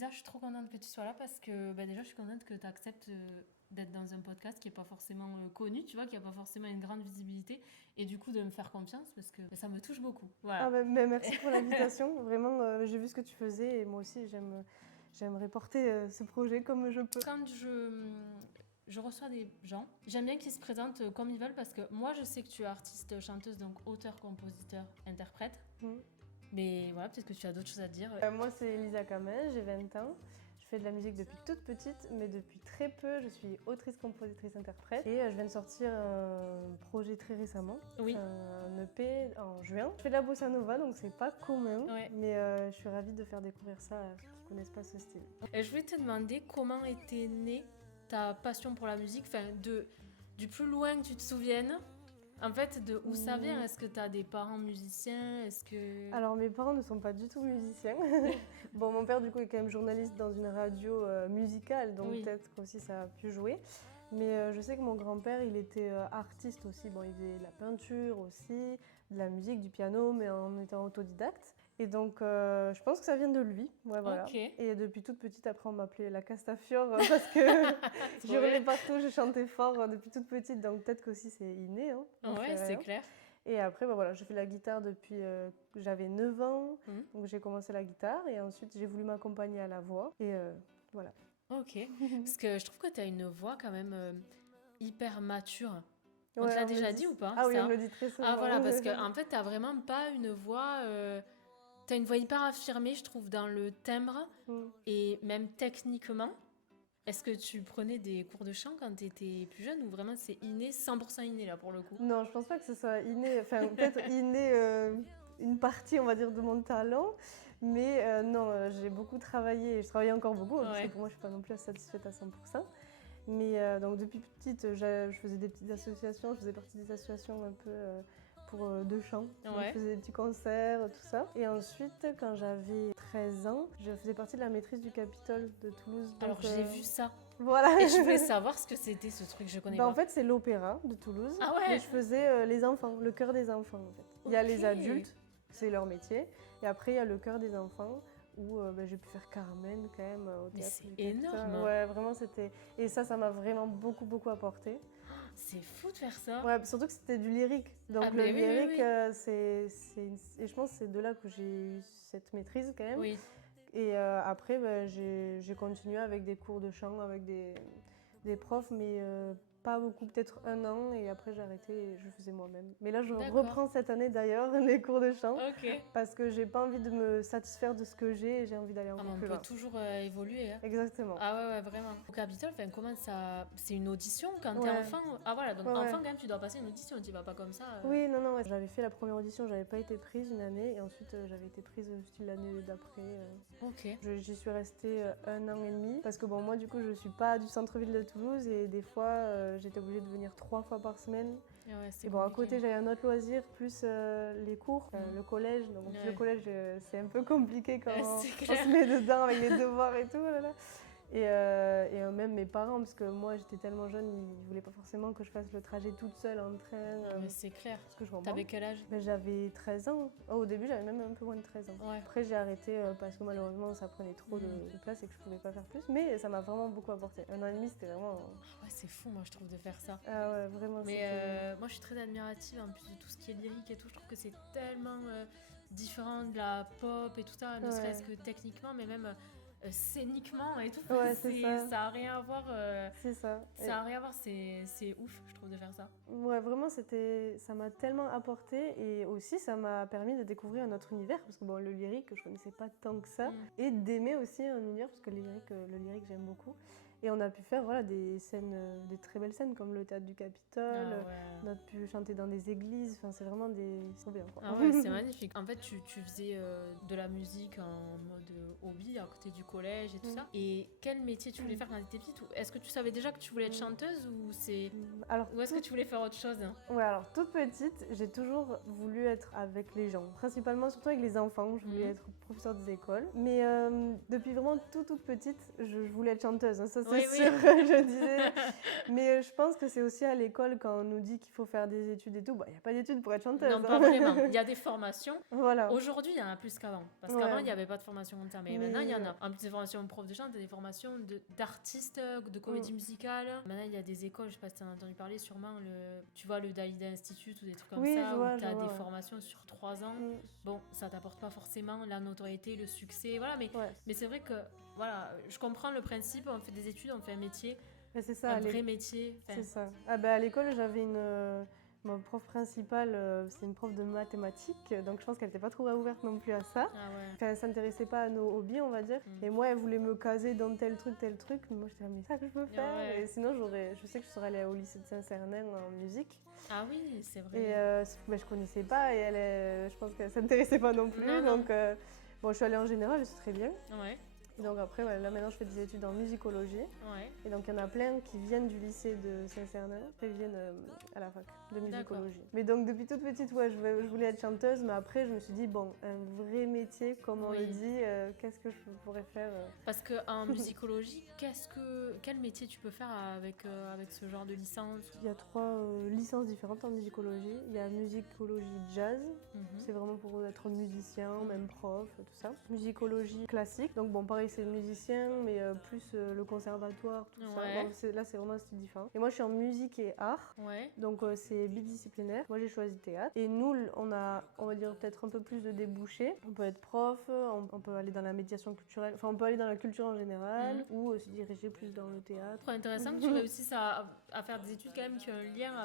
Lisa, je suis trop contente que tu sois là parce que déjà, je suis contente que tu acceptes d'être dans un podcast qui n'est pas forcément connu, tu vois, qui n'a pas forcément une grande visibilité. Et du coup, de me faire confiance parce que ça me touche beaucoup. Voilà. Merci pour l'invitation. Vraiment, j'ai vu ce que tu faisais et moi aussi, j'aimerais porter ce projet comme je peux. Quand je reçois des gens, j'aime bien qu'ils se présentent comme ils veulent parce que moi, je sais que tu es artiste, chanteuse, donc auteur, compositeur, interprète. Mais voilà, peut-être que tu as d'autres choses à dire. Moi, c'est Lisa Kamel, j'ai 20 ans. Je fais de la musique depuis toute petite, mais depuis très peu, je suis autrice, compositrice, interprète. Et je viens de sortir un projet très récemment, un EP en juin. Je fais de la bossa nova, donc c'est pas commun, mais je suis ravie de faire découvrir ça à ceux qui connaissent pas ce style. Je voulais te demander comment était née ta passion pour la musique, du plus loin que tu te souviennes. En fait, de où ça vient? Est-ce que tu as des parents musiciens? Alors, mes parents ne sont pas du tout musiciens. Bon, mon père, du coup, est quand même journaliste dans une radio musicale, donc peut-être qu'aussi ça a pu jouer. Mais je sais que mon grand-père, il était artiste aussi. Bon, il faisait de la peinture aussi, de la musique, du piano, mais en étant autodidacte. Et donc, je pense que ça vient de lui. Ouais, voilà. Okay. Et depuis toute petite, après, on m'appelait la Castafiore parce que je hurlais partout, je chantais fort depuis toute petite. Donc, peut-être qu'aussi c'est inné. Hein, ouais, c'est clair. Et après, voilà, je fais la guitare depuis que j'avais 9 ans. Donc, j'ai commencé la guitare et ensuite, j'ai voulu m'accompagner à la voix. Et voilà. Ok. Parce que je trouve que tu as une voix quand même hyper mature. On te l'a déjà dit ou pas? Ah oui, on me le dit très souvent. Ah voilà, parce qu'en fait, t'as vraiment pas une voix... T'as une voix hyper affirmée, je trouve, dans le timbre et même techniquement. Est-ce que tu prenais des cours de chant quand t'étais plus jeune ou vraiment c'est inné, 100% inné là pour le coup? Non, je pense pas que ce soit inné. Enfin, peut-être inné une partie, on va dire, de mon talent. Mais non, j'ai beaucoup travaillé et je travaille encore beaucoup parce que pour moi, je suis pas non plus satisfaite à 100%. Mais donc depuis petite, je faisais des petites associations, je faisais partie des associations un peu de chant. Donc, je faisais des petits concerts, tout ça. Et ensuite, quand j'avais 13 ans, je faisais partie de la maîtrise du Capitole de Toulouse. Donc, alors j'ai vu ça. Voilà. Et je voulais savoir ce que c'était ce truc, je connais pas. En fait, c'est l'opéra de Toulouse. Ah ouais. Mais je faisais les enfants, le chœur des enfants en fait. Il y a les adultes, c'est leur métier. Et après, il y a le chœur des enfants. Où j'ai pu faire Carmen quand même au théâtre. Mais c'est énorme. Ouais, vraiment c'était... Et ça m'a vraiment beaucoup apporté. C'est fou de faire ça. Ouais, surtout que c'était du lyrique. Donc le lyrique, c'est... Et je pense que c'est de là que j'ai eu cette maîtrise quand même. Oui. Et après, j'ai continué avec des cours de chant, avec des profs, mais pas beaucoup, peut-être 1 an, et après j'ai arrêté et je faisais moi-même. Mais là, je reprends cette année d'ailleurs les cours de chant, parce que j'ai pas envie de me satisfaire de ce que j'ai et j'ai envie d'aller encore plus loin. On peut toujours évoluer. Hein. Exactement. Ah ouais, vraiment. Au Capitole, comment ça... C'est une audition quand t'es enfant? Ah voilà, donc enfant quand même, tu dois passer une audition, tu vas pas comme ça. Oui, non, j'avais fait la première audition, j'avais pas été prise une année, et ensuite j'avais été prise style l'année d'après. Ok. J'y suis restée 1 an et demi, parce que bon, moi du coup, je suis pas du centre-ville de Toulouse, et des fois, j'étais obligée de venir 3 fois par semaine. Et bon, à côté, j'avais un autre loisir, plus les cours, le collège. Donc le collège, c'est un peu compliqué quand on se met dedans avec les devoirs et tout. Là. Et même mes parents, parce que moi j'étais tellement jeune, ils voulaient pas forcément que je fasse le trajet toute seule en train. Mais c'est clair. Parce que je comprends. T'avais quel âge? J'avais 13 ans. Oh, au début, j'avais même un peu moins de 13 ans. Ouais. Après, j'ai arrêté parce que malheureusement, ça prenait trop de place et que je pouvais pas faire plus. Mais ça m'a vraiment beaucoup apporté. 1 an et demi, c'était vraiment... Ah ouais, c'est fou, moi, je trouve, de faire ça. Ah ouais, vraiment. Mais moi, je suis très admirative, en plus de tout ce qui est lyrique et tout. Je trouve que c'est tellement différent de la pop et tout ça, ne serait-ce que techniquement, mais même... scéniquement et tout, ça a rien à voir. C'est ça. Ça a rien à voir, c'est ouf, je trouve, de faire ça. Ouais, vraiment, ça m'a tellement apporté et aussi ça m'a permis de découvrir un autre univers parce que bon, le lyrique, je connaissais pas tant que ça et d'aimer aussi un univers parce que le lyrique, j'aime beaucoup. Et on a pu faire des scènes, des très belles scènes comme le théâtre du Capitole. On a pu chanter dans des églises. Enfin, c'est vraiment trop bien. Quoi. Ah ouais, c'est magnifique. En fait, tu faisais de la musique en mode hobby à côté du collège et tout ça. Et quel métier tu voulais faire quand tu étais petite? Est-ce que tu savais déjà que tu voulais être chanteuse ou est-ce que tu voulais faire autre chose? Ouais, alors toute petite, j'ai toujours voulu être avec les gens. Principalement, surtout avec les enfants. Je voulais être professeure des écoles. Mais depuis vraiment toute petite, je voulais être chanteuse. Ça, c'est sûr, je disais. Mais je pense que c'est aussi à l'école, quand on nous dit qu'il faut faire des études et tout, il n'y a pas d'études pour être chanteuse. Non, pas vraiment. Il y a des formations. Voilà. Aujourd'hui, il y en a plus qu'avant. Parce qu'avant, il n'y avait pas de formation comme ça. Mais maintenant, il y en a. En plus des formations de prof de chant, il y a des formations d'artistes, de comédie musicale. Maintenant, il y a des écoles, je ne sais pas si tu en as entendu parler, sûrement, tu vois, le Dalida Institute ou des trucs comme ça, où tu as des formations sur 3 ans. Bon, ça ne t'apporte pas forcément la notoriété, le succès, voilà. Mais c'est vrai que, voilà, je comprends le principe. On fait des études, on fait un métier. Mais c'est ça, un vrai métier. C'est ça. À l'école, j'avais mon prof principale, c'est une prof de mathématiques, donc je pense qu'elle n'était pas trop ouverte non plus à ça. Enfin, elle ne s'intéressait pas à nos hobbies, on va dire. Et moi, elle voulait me caser dans tel truc. Mais moi, j'étais là, mais ça que je peux faire. Et sinon, je sais que je serais allée au lycée de Saint-Cernin en musique. Ah oui, c'est vrai. Et je connaissais pas, et je pense qu'elle ne s'intéressait pas non plus. Donc, je suis allée en général, c'est très bien. Ouais. Et donc après, là maintenant je fais des études en musicologie. Et donc il y en a plein qui viennent du lycée de Saint-Cernin et viennent à la fac de musicologie. Mais donc depuis toute petite, je voulais être chanteuse, mais après je me suis dit, bon, un vrai métier, comme on le dit, qu'est-ce que je pourrais faire Parce qu'en musicologie, quel métier tu peux faire avec ce genre de licence? Il y a 3 licences différentes en musicologie. Il y a musicologie jazz, c'est vraiment pour être musicien, même prof, tout ça. Musicologie classique, donc bon, pareil, c'est le musicien, mais plus le conservatoire, tout ça. Bon, là, c'est vraiment un style différent. Et moi, je suis en musique et art, donc c'est bidisciplinaire. Moi, j'ai choisi théâtre. Et nous, on va dire, peut-être un peu plus de débouchés. On peut être prof, on peut aller dans la médiation culturelle, enfin, on peut aller dans la culture en général, ou se diriger plus dans le théâtre. C'est intéressant que tu réussisses à faire des études quand même qui ont un lien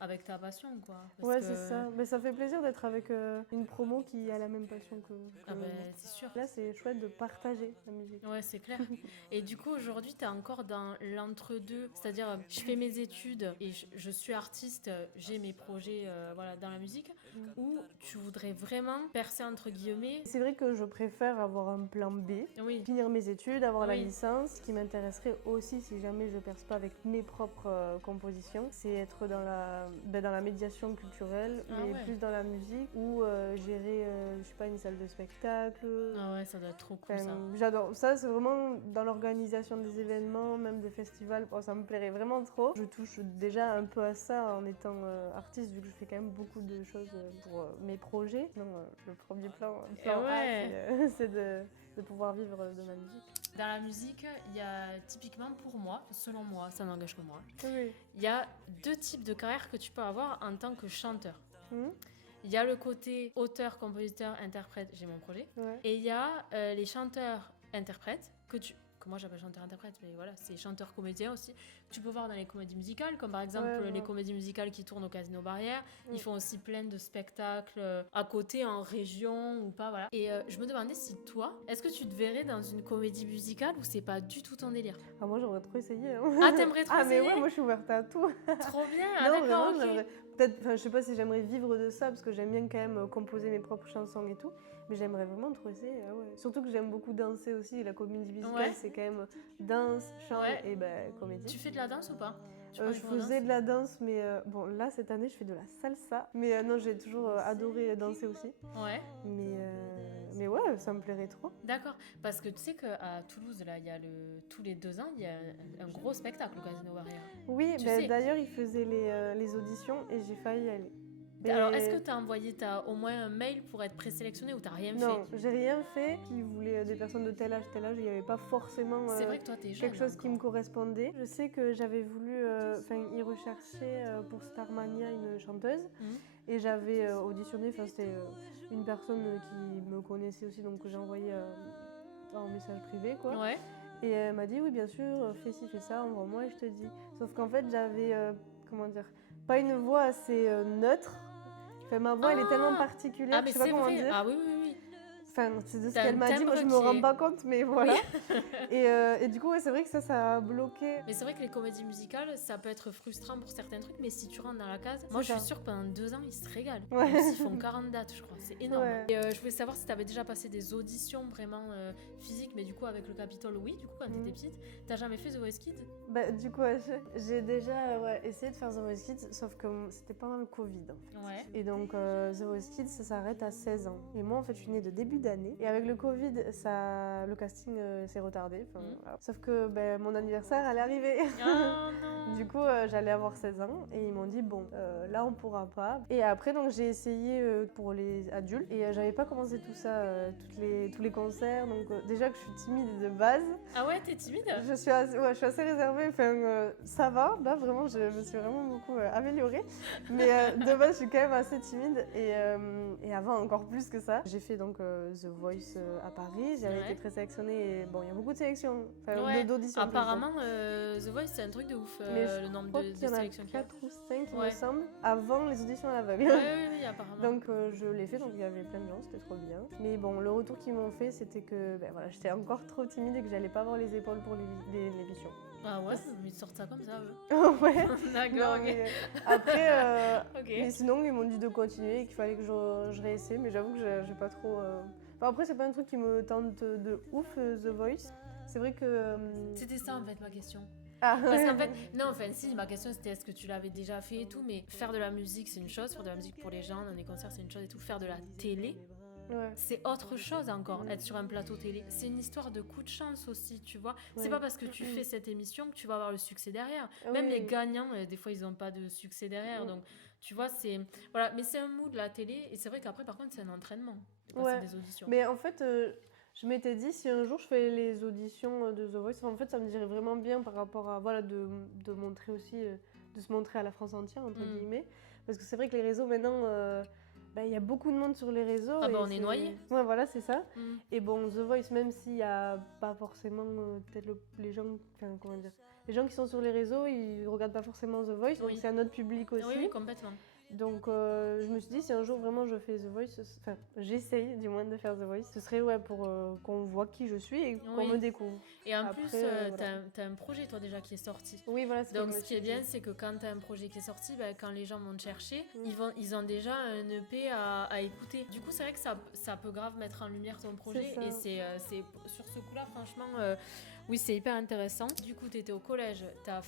avec ta passion, quoi. C'est ça. Mais ça fait plaisir d'être avec une promo qui a la même passion que c'est sûr. Là, c'est chouette de partager la musique. Ouais, c'est clair. Et du coup, aujourd'hui, tu es encore dans l'entre-deux. C'est-à-dire, je fais mes études et je suis artiste, j'ai mes projets dans la musique. Ou tu voudrais vraiment percer, entre guillemets. C'est vrai que je préfère avoir un plan B, finir mes études, avoir la licence. Ce qui m'intéresserait aussi, si jamais je perce pas avec mes propres compositions, c'est être dans la médiation culturelle, mais plus dans la musique, ou gérer, je sais pas, une salle de spectacle. Ah ouais, ça doit être trop cool, ça. J'adore. Ça, c'est vraiment dans l'organisation des événements, même des festivals. Ça me plairait vraiment trop. Je touche déjà un peu à ça en étant artiste, vu que je fais quand même beaucoup de choses pour mes projets. Donc, le premier plan A, c'est de pouvoir vivre de ma musique. Dans la musique, il y a typiquement pour moi, selon moi, ça n'engage que moi, il y a 2 types de carrières que tu peux avoir en tant que chanteur. Il y a le côté auteur, compositeur, interprète, j'ai mon projet. Et il y a les chanteurs-interprètes, que moi j'appelle chanteur-interprète, mais voilà, c'est chanteur-comédien aussi. Tu peux voir dans les comédies musicales, comme par exemple les comédies musicales qui tournent au Casino Barrière. Ils font aussi plein de spectacles à côté, en région ou pas, voilà. Et je me demandais si toi, est-ce que tu te verrais dans une comédie musicale ou c'est pas du tout ton délire? Ah, moi j'aimerais trop essayer. Ah, t'aimerais trop essayer? Ah, mais ouais, moi je suis ouverte à tout. Trop bien, d'accord, ok. Peut-être, je sais pas si j'aimerais vivre de ça, parce que j'aime bien quand même composer mes propres chansons et tout. Mais j'aimerais vraiment trop essayer. Surtout que j'aime beaucoup danser aussi. La comédie musicale, c'est quand même danse, chant et comédie. Tu fais de la danse ou pas? Je faisais de la danse, mais bon, là, cette année, je fais de la salsa. Mais non, j'ai toujours adoré danser aussi. Mais ouais, ça me plairait trop. D'accord, parce que tu sais qu'à Toulouse, là, il y a tous les 2 ans, il y a un gros spectacle au Casino Barrière. Oui, d'ailleurs, ils faisaient les auditions et j'ai failli y aller. Alors, est-ce que tu as envoyé au moins un mail pour être présélectionné ou tu n'as rien fait? Non, j'ai rien fait. Ils voulaient des personnes de tel âge, il n'y avait pas forcément c'est vrai que toi, t'es jeune, quelque chose qui me correspondait. Je sais que j'avais voulu, ils recherchaient pour Starmania une chanteuse et j'avais auditionné, c'était une personne qui me connaissait aussi, donc j'ai envoyé un message privé, quoi. Et elle m'a dit, oui, bien sûr, fais ci, fais ça, envoie-moi et je te dis. Sauf qu'en fait, j'avais, pas une voix assez neutre. Ma voix, elle est tellement particulière, je sais pas comment dire. Ah oui. Enfin, c'est de ce qu'elle m'a dit, moi je me rends pas compte, mais voilà. Et du coup, c'est vrai que ça a bloqué. Mais c'est vrai que les comédies musicales, ça peut être frustrant pour certains trucs, mais si tu rentres dans la case, moi je suis sûre que pendant 2 ans, ils se régalent. Ils font 40 dates, je crois, c'est énorme. Et je voulais savoir si tu avais déjà passé des auditions vraiment physiques, mais du coup, avec le Capitole, oui, du coup, quand t'étais petite. T'as jamais fait The Voice Kids? Du coup, j'ai déjà essayé de faire The Voice Kids, sauf que c'était pendant le Covid, en fait. Et donc, The Voice Kids, ça s'arrête à 16 ans. Et moi, en fait, je suis née de début d'année. Et avec le Covid, le casting s'est retardé. Voilà. Sauf que mon anniversaire allait arriver. Oh non. Du coup, j'allais avoir 16 ans et ils m'ont dit bon, là on pourra pas. Et après, donc j'ai essayé pour les adultes et j'avais pas commencé tout ça, tous les concerts. Donc déjà que je suis timide de base. Ah ouais, t'es timide? Je suis assez réservée. Enfin, ça va. Là, vraiment, je me suis vraiment beaucoup améliorée. Mais de base, je suis quand même assez timide et avant encore plus que ça. J'ai fait donc The Voice à Paris. J'avais été présélectionnée. Et, bon, il y a beaucoup de sélections, d'auditions. Apparemment, The Voice, c'est un truc de ouf. Le nombre de sélections. Il y en a 4 ou 5, il me semble, avant les auditions à l'aveugle. Oui, apparemment. Donc je l'ai fait, donc il y avait plein de gens, c'était trop bien. Mais bon, le retour qu'ils m'ont fait, c'était que j'étais encore trop timide et que j'allais pas avoir les épaules pour l'émission. Ah ouais, mais ils sortent ça comme ça, eux. Ouais. D'accord, ok. Après, Okay. mais sinon, ils m'ont dit de continuer et qu'il fallait que je réessaie, mais j'avoue que j'ai pas trop... après, c'est pas un truc qui me tente de ouf, The Voice. C'est vrai que... C'était ça, en fait, ma question. Ah, Parce qu'en fait, non, enfin, si, ma question c'était est-ce que tu l'avais déjà fait et tout, mais faire de la musique c'est une chose, faire de la musique pour les gens, dans des concerts c'est une chose et tout, faire de la télé, c'est autre chose encore, être sur un plateau télé. C'est une histoire de coup de chance aussi, tu vois. C'est pas parce que tu fais cette émission que tu vas avoir le succès derrière. Même les gagnants, des fois, ils ont pas de succès derrière. Donc, tu vois, c'est... Voilà, mais c'est un mood, la télé. Et c'est vrai qu'après, par contre, c'est un entraînement de passer des auditions. Mais en fait... je m'étais dit, si un jour je fais les auditions de The Voice, en fait, ça me dirait vraiment bien par rapport à, de montrer aussi, de se montrer à la France entière, entre guillemets. Parce que c'est vrai que les réseaux, maintenant, il y a beaucoup de monde sur les réseaux. Ah on est noyés. Ouais, voilà, c'est ça. Et bon, The Voice, même s'il n'y a pas forcément, peut-être les gens, enfin, comment dire, les gens qui sont sur les réseaux, ils regardent pas forcément The Voice, donc c'est un autre public aussi. Oui, complètement. Donc je me suis dit, si un jour vraiment je fais The Voice, enfin j'essaye du moins de faire The Voice, ce serait pour qu'on voit qui je suis et qu'on me découvre. Et en plus, t'as un projet toi déjà qui est sorti. Oui, voilà. Donc ce qui est bien, c'est que quand t'as un projet qui est sorti, quand les gens vont te chercher, ils ont déjà un EP à écouter. Du coup, c'est vrai que ça peut grave mettre en lumière ton projet. Et c'est sur ce coup-là, franchement... Oui, c'est hyper intéressant. Du coup, tu étais au collège, t'as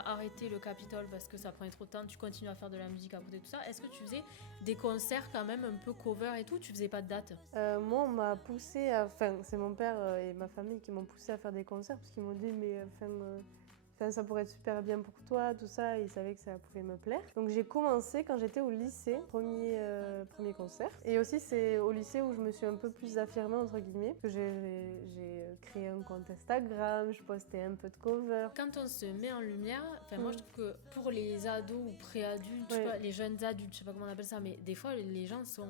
arrêté le Capitole parce que ça prenait trop de temps, tu continues à faire de la musique à côté de tout ça. Est-ce que tu faisais des concerts quand même un peu cover et tout? Tu faisais pas de date? Moi, on m'a poussé c'est mon père et ma famille qui m'ont poussé à faire des concerts parce qu'ils m'ont dit, mais ça pourrait être super bien pour toi, tout ça, et ils savaient que ça pouvait me plaire. Donc j'ai commencé quand j'étais au lycée, premier concert. Et aussi c'est au lycée où je me suis un peu plus affirmée, entre guillemets, parce que j'ai créé un compte Instagram, je postais un peu de cover. Quand on se met en lumière, moi je trouve que pour les ados ou pré-adultes, je sais pas, les jeunes adultes, je sais pas comment on appelle ça, mais des fois les gens sont...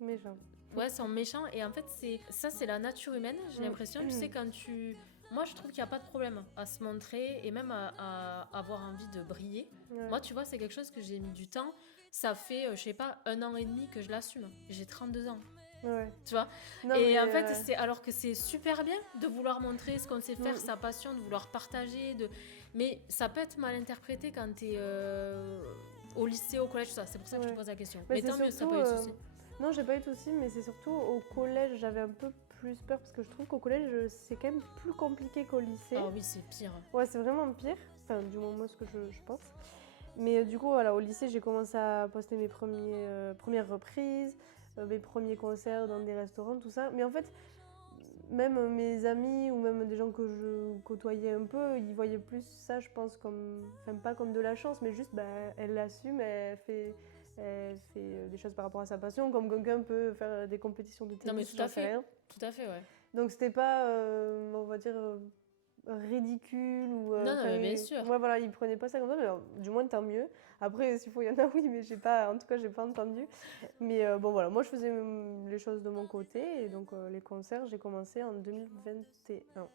méchants. Ouais, sont méchants, et en fait c'est la nature humaine, j'ai l'impression, tu sais, quand tu... Moi, je trouve qu'il n'y a pas de problème à se montrer et même à avoir envie de briller. Ouais. Moi, tu vois, c'est quelque chose que j'ai mis du temps. Ça fait, je sais pas, 1 an et demi que je l'assume. J'ai 32 ans. Ouais. Tu vois. Non, et en fait, c'est alors que c'est super bien de vouloir montrer ce qu'on sait faire, sa passion, de vouloir partager. Mais ça peut être mal interprété quand t'es au lycée, au collège, tout ça. C'est pour ça que je te pose la question. Mais tant mieux, ça n'a pas eu de soucis. Non, j'ai pas eu de soucis, mais c'est surtout au collège, j'avais un peu plus peur parce que je trouve qu'au collège, c'est quand même plus compliqué qu'au lycée. Ah oui, c'est pire. Ouais, c'est vraiment pire. Enfin, du moins, moi, ce que je pense. Mais du coup, voilà, au lycée, j'ai commencé à poster mes premières reprises, mes premiers concerts dans des restaurants, tout ça. Mais en fait, même mes amis ou même des gens que je côtoyais un peu, ils voyaient plus ça, je pense, pas comme de la chance, mais juste, elle l'assume, elle fait des choses par rapport à sa passion, comme quelqu'un peut faire des compétitions de tennis. Non, mais tout à fait. Tout à fait, ouais. Donc c'était pas, on va dire, ridicule ou... non, mais bien sûr. Ouais, voilà, ils prenaient pas ça comme ça, mais du moins tant mieux. Après, s'il faut, il y en a, oui, mais en tout cas, j'ai pas entendu. Mais bon, voilà, moi je faisais les choses de mon côté, et donc les concerts, j'ai commencé en 2021.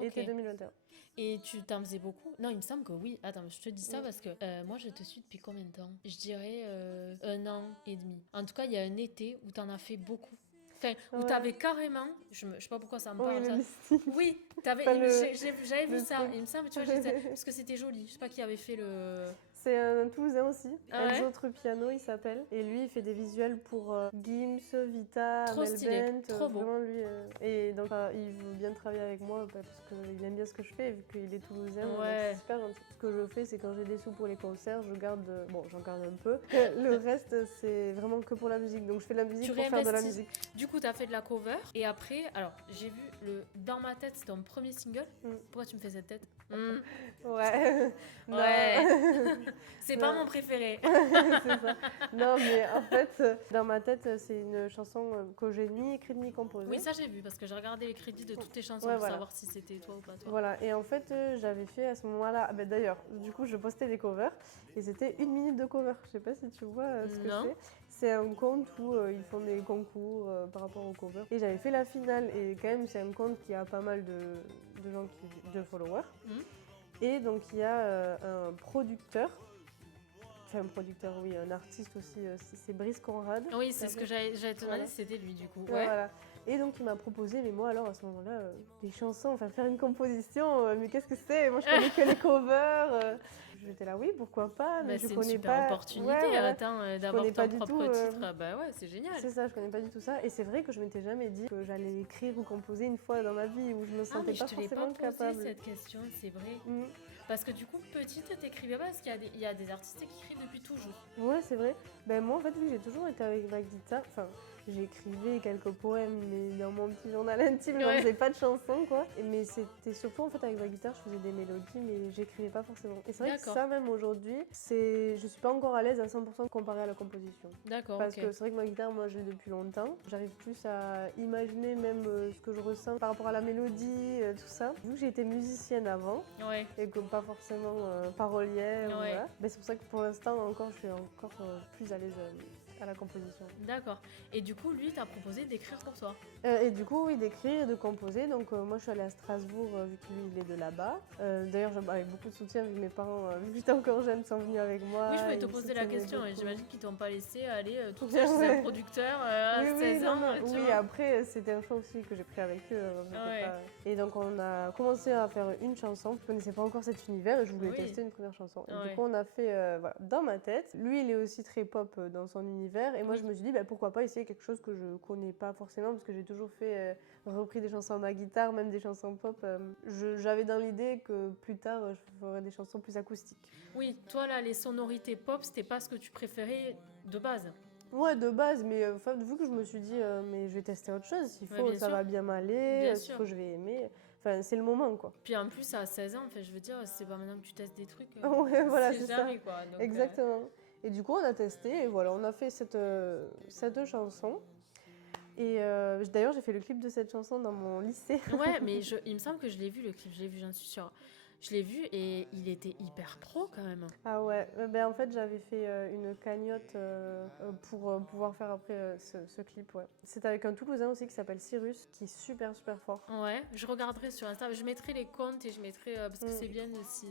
Été 2021. Et tu t'en faisais beaucoup? Non, il me semble que oui. Attends, je te dis ça parce que moi, je te suis depuis combien de temps? Je dirais 1 an et demi. En tout cas, il y a un été où t'en as fait beaucoup. Enfin, où t'avais carrément... Je sais pas pourquoi ça me parle. Oui, j'avais vu ça. Il me semble, tu vois, parce que c'était joli. Je sais pas qui avait fait le... C'est un Toulousain aussi, Ah ouais? Enzo Trupiano il s'appelle. Et lui il fait des visuels pour Gims, Vita, Trop stylé, Melbent, trop beau. vraiment lui. Et donc il veut bien travailler avec moi parce qu'il aime bien ce que je fais vu qu'il est Toulousain. Donc Ouais. c'est super gentil. Ce que je fais c'est quand j'ai des sous pour les concerts, je garde, bon j'en garde un peu. Le reste c'est vraiment que pour la musique. Donc je fais de la musique Tu pour faire de la réinvestis. musique. Du coup, t'as fait de la cover. Et après, alors, j'ai vu le Dans ma tête, c'est ton premier single. Pourquoi tu me fais cette tête? Ouais. Non. Ouais. C'est pas Non. mon préféré. C'est ça. Non, mais en fait, dans ma tête, c'est une chanson que j'ai ni écrite ni composée. Oui, ça j'ai vu parce que j'ai regardé les crédits de toutes tes chansons Ouais, pour voilà. savoir si c'était toi ou pas toi. Voilà, et en fait, j'avais fait à ce moment-là. D'ailleurs, du coup, je postais des covers et c'était 1 minute de cover. Je sais pas si tu vois ce que Non. c'est. C'est un compte où ils font des concours par rapport aux covers. Et j'avais fait la finale, et quand même, c'est un compte qui a pas mal de gens, de followers. Et donc, il y a un producteur. Enfin, un producteur, oui, un artiste aussi, c'est Brice Conrad. Oui, c'est ce que j'allais te demander Voilà. si c'était lui du coup. Ouais, Ouais. voilà. Et donc il m'a proposé, mais moi alors à ce moment-là, des chansons, enfin faire une composition, mais qu'est-ce que c'est? Moi je connais que les covers. J'étais là, oui, pourquoi pas, mais Bah, je c'est une connais super pas. opportunité, Ouais, voilà. attends, d'avoir connais ton pas du propre tout, titre. Bah ouais, c'est génial. C'est ça, je connais pas du tout ça. Et c'est vrai que je m'étais jamais dit que j'allais écrire ou composer une fois dans ma vie, où je me Ah, sentais mais je pas te l'ai pas forcément posé capable. cette question, c'est vrai. Mm. Parce que du coup, petite, t'écrivais pas parce qu'il y a des artistes qui écrivent depuis toujours. Ouais, c'est vrai. Ben moi en fait, oui, j'ai toujours été avec ma guitare. Enfin, j'écrivais quelques poèmes, mais dans mon petit journal intime, j'en Ouais. faisais pas de chansons, quoi. Mais c'était surtout, en fait, avec ma guitare, je faisais des mélodies, mais j'écrivais pas forcément. Et c'est vrai que D'accord. ça, même aujourd'hui, je suis pas encore à l'aise à 100% comparé à la composition. D'accord, Parce ok. que c'est vrai que ma guitare, moi, je l'ai depuis longtemps. J'arrive plus à imaginer même ce que je ressens par rapport à la mélodie, tout ça. Vu que j'ai été musicienne avant, Ouais. et que pas forcément parolière, Ouais. voilà. Mais c'est pour ça que pour l'instant, encore, je suis encore plus à l'aise à la composition. D'accord. Et du coup, lui, t'as proposé d'écrire pour toi. Et du coup, oui, d'écrire, de composer. Donc, moi, je suis allée à Strasbourg, vu que lui, il est de là-bas. D'ailleurs, avec beaucoup de soutien, vu que mes parents, vu que j'étais encore jeune, sont venus avec moi. Oui, je voulais te ils me poser la soutenaient question. Et beaucoup. j'imagine qu'ils t'ont pas laissé aller tout seul chez un producteur à Oui, 16 ans. non, tu oui, vois. après, c'était un choix aussi que j'ai pris avec eux. Ouais. Et donc, on a commencé à faire une chanson. Je connaissais pas encore cet univers et je voulais Oui. tester une première chanson. Et Ouais. du coup, on a fait voilà, Dans ma tête. Lui, il est aussi très pop dans son univers. Et moi, Oui. je me suis dit, bah, pourquoi pas essayer quelque chose que je connais pas forcément, parce que j'ai toujours fait repris des chansons à ma guitare, même des chansons pop. J'avais dans l'idée que plus tard, je ferais des chansons plus acoustiques. Oui, toi là, les sonorités pop, c'était pas ce que tu préférais de base. Ouais, de base, mais vu que je me suis dit, mais je vais tester autre chose, s'il Ouais, faut, bien ça sûr. va bien m'aller, Bien s'il sûr. faut, je vais aimer. Enfin, c'est le moment, quoi. Puis en plus, à 16 ans, je veux dire, c'est pas maintenant que tu testes des trucs. Ouais, voilà, c'est ça. jamais, quoi. Donc, Exactement. Et du coup, on a testé, et voilà, on a fait cette chanson. Et d'ailleurs, j'ai fait le clip de cette chanson dans mon lycée. Ouais, mais il me semble que je l'ai vu, le clip, je l'ai vu, j'en suis sûre. Je l'ai vu et il était hyper pro quand même. Ah ouais, ben en fait j'avais fait une cagnotte pour pouvoir faire après ce clip, ouais. C'est avec un Toulousain aussi qui s'appelle Cyrus, qui est super super fort. Ouais, je regarderai sur Insta, je mettrai les comptes et je mettrai, parce que c'est bien aussi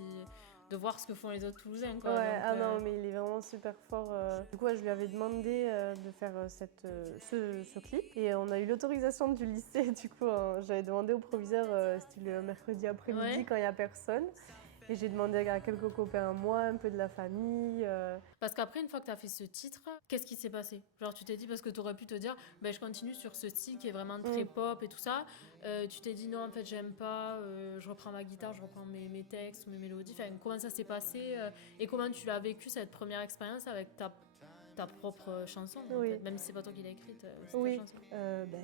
de voir ce que font les autres Toulousains, quoi. Ouais, Donc, non, mais il est vraiment super fort. Du coup, ouais, je lui avais demandé de faire ce clip. Et on a eu l'autorisation du lycée. Du coup, j'avais demandé au proviseur, style le mercredi après-midi, Ouais. quand il n'y a personne. Et j'ai demandé à quelques copains à moi, un peu de la famille. Parce qu'après, une fois que tu as fait ce titre, qu'est-ce qui s'est passé? Genre, tu t'es dit, parce que tu aurais pu te dire, je continue sur ce style qui est vraiment très pop et tout ça. Tu t'es dit, non, en fait, j'aime pas, je reprends ma guitare, je reprends mes textes, mes mélodies. Enfin, comment ça s'est passé et comment tu l'as vécu, cette première expérience avec ta propre chanson, en fait, même si c'est pas toi qui l'as écrite, c'est ta chanson.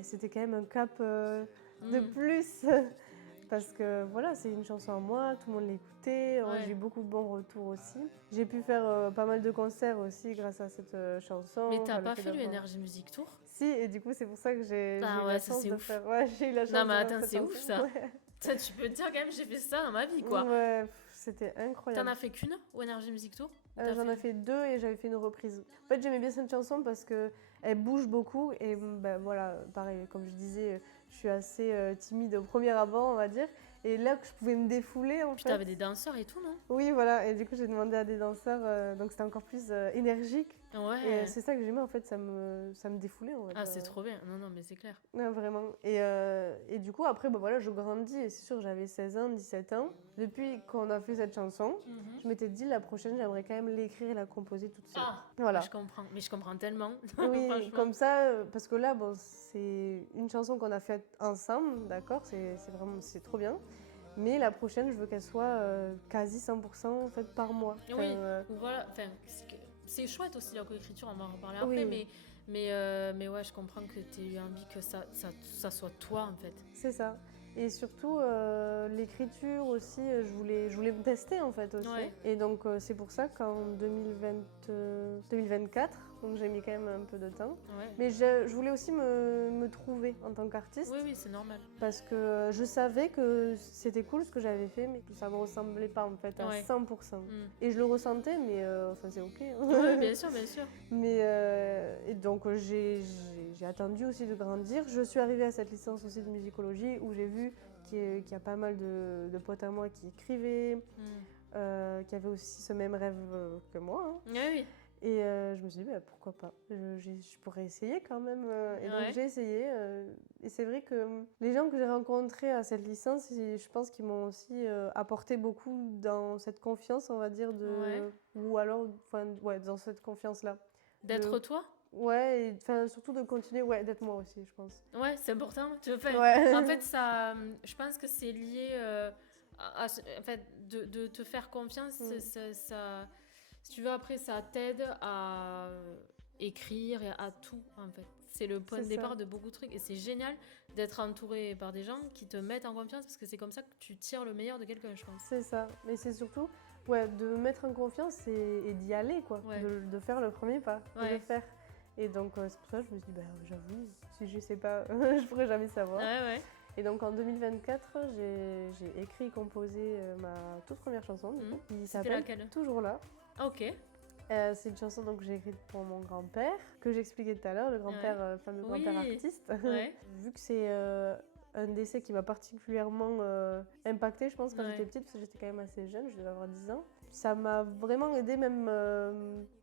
C'était quand même un cap de plus. Parce que voilà, c'est une chanson à moi, tout le monde l'écoutait, j'ai eu beaucoup de bons retours aussi. J'ai pu faire pas mal de concerts aussi grâce à cette chanson. Mais t'as pas fait le Energy Music Tour? Si, et du coup c'est pour ça que j'ai eu la chance de faire. Ouais, j'ai eu la chance non mais de attends, faire c'est cette ouf chanson. ça. Ouais. Ça, tu peux te dire quand même, j'ai fait ça dans ma vie, quoi. Ouais, c'était incroyable. T'en as fait qu'une au Energy Music Tour? J'en ai fait 2 et j'avais fait une reprise. En fait, j'aimais bien cette chanson parce que elle bouge beaucoup et voilà, pareil, comme je disais, je suis assez timide au premier abord, on va dire. Et là que je pouvais me défouler, en Puis fait. t'avais des danseurs et tout, non? Oui, voilà. Et du coup, j'ai demandé à des danseurs, donc c'était encore plus énergique. Et Ouais. c'est ça que j'aimais, en fait, ça me défoulait, on va Ah, dire. c'est trop bien. Non, non, mais c'est clair. Ouais, vraiment. Et du coup, après, bah, voilà, je grandis. Et c'est sûr, j'avais 16 ans, 17 ans. Depuis qu'on a fait cette chanson, je m'étais dit, la prochaine, j'aimerais quand même l'écrire et la composer toute seule. Ah, Voilà. je comprends. Mais je comprends tellement. Oui, Franchement. comme ça, parce que là, bon, c'est une chanson qu'on a faite ensemble, d'accord, c'est trop bien. Mais la prochaine, je veux qu'elle soit quasi 100% faite par moi. Enfin, Oui, voilà. Enfin, c'est chouette aussi la coécriture, on va en reparler après, oui, mais ouais, je comprends que tu aies eu envie que ça soit toi en fait. c'est ça. Et surtout, l'écriture aussi, je voulais me tester en fait aussi. Ouais. Et donc, c'est pour ça qu'en 2024, donc j'ai mis quand même un peu de temps, Ouais. mais je voulais aussi me trouver en tant qu'artiste. Oui, oui, c'est normal. Parce que je savais que c'était cool ce que j'avais fait, mais que ça me ressemblait pas en fait à Ouais. 100%. Mm. Et je le ressentais, mais enfin c'est ok. Hein. Ouais, bien sûr, bien sûr. Mais et donc j'ai attendu aussi de grandir. Je suis arrivée à cette licence aussi de musicologie où j'ai vu qu'il y a pas mal de potes à moi qui écrivaient, qui avaient aussi ce même rêve que moi. Hein. Oui, oui. Et je me suis dit, bah, pourquoi pas, je pourrais essayer quand même. Et donc Ouais. j'ai essayé. Et c'est vrai que les gens que j'ai rencontrés à cette licence, je pense qu'ils m'ont aussi apporté beaucoup dans cette confiance, on va dire, Ouais. ou alors, enfin, ouais, dans cette confiance-là. D'être toi? Ouais, et surtout de continuer, ouais, d'être moi aussi, je pense. Ouais, c'est important. Ouais. En fait, ça, je pense que c'est lié en fait, de te faire confiance. Ça, si tu veux, après, ça t'aide à écrire et à tout, en fait. C'est le point de C'est départ ça. de beaucoup de trucs. Et c'est génial d'être entouré par des gens qui te mettent en confiance parce que c'est comme ça que tu tires le meilleur de quelqu'un, je pense. C'est ça. Mais c'est surtout, ouais, de me mettre en confiance et d'y aller, quoi. Ouais. De faire le premier pas, de Ouais. le faire. Et donc, c'est pour ça que je me suis dit, bah, j'avoue, si je sais pas, je pourrais jamais savoir. Ouais, ouais. Et donc, en 2024, j'ai écrit et composé ma toute première chanson, du coup, qui C'était s'appelle laquelle? Toujours là. Ok. C'est une chanson donc, que j'ai écrite pour mon grand-père, que j'expliquais tout à l'heure, le grand-père, fameux Oui. grand-père artiste. Ouais. Vu que c'est un décès qui m'a particulièrement impactée, je pense, quand Ouais. j'étais petite, parce que j'étais quand même assez jeune, je devais avoir 10 ans. Ça m'a vraiment aidée même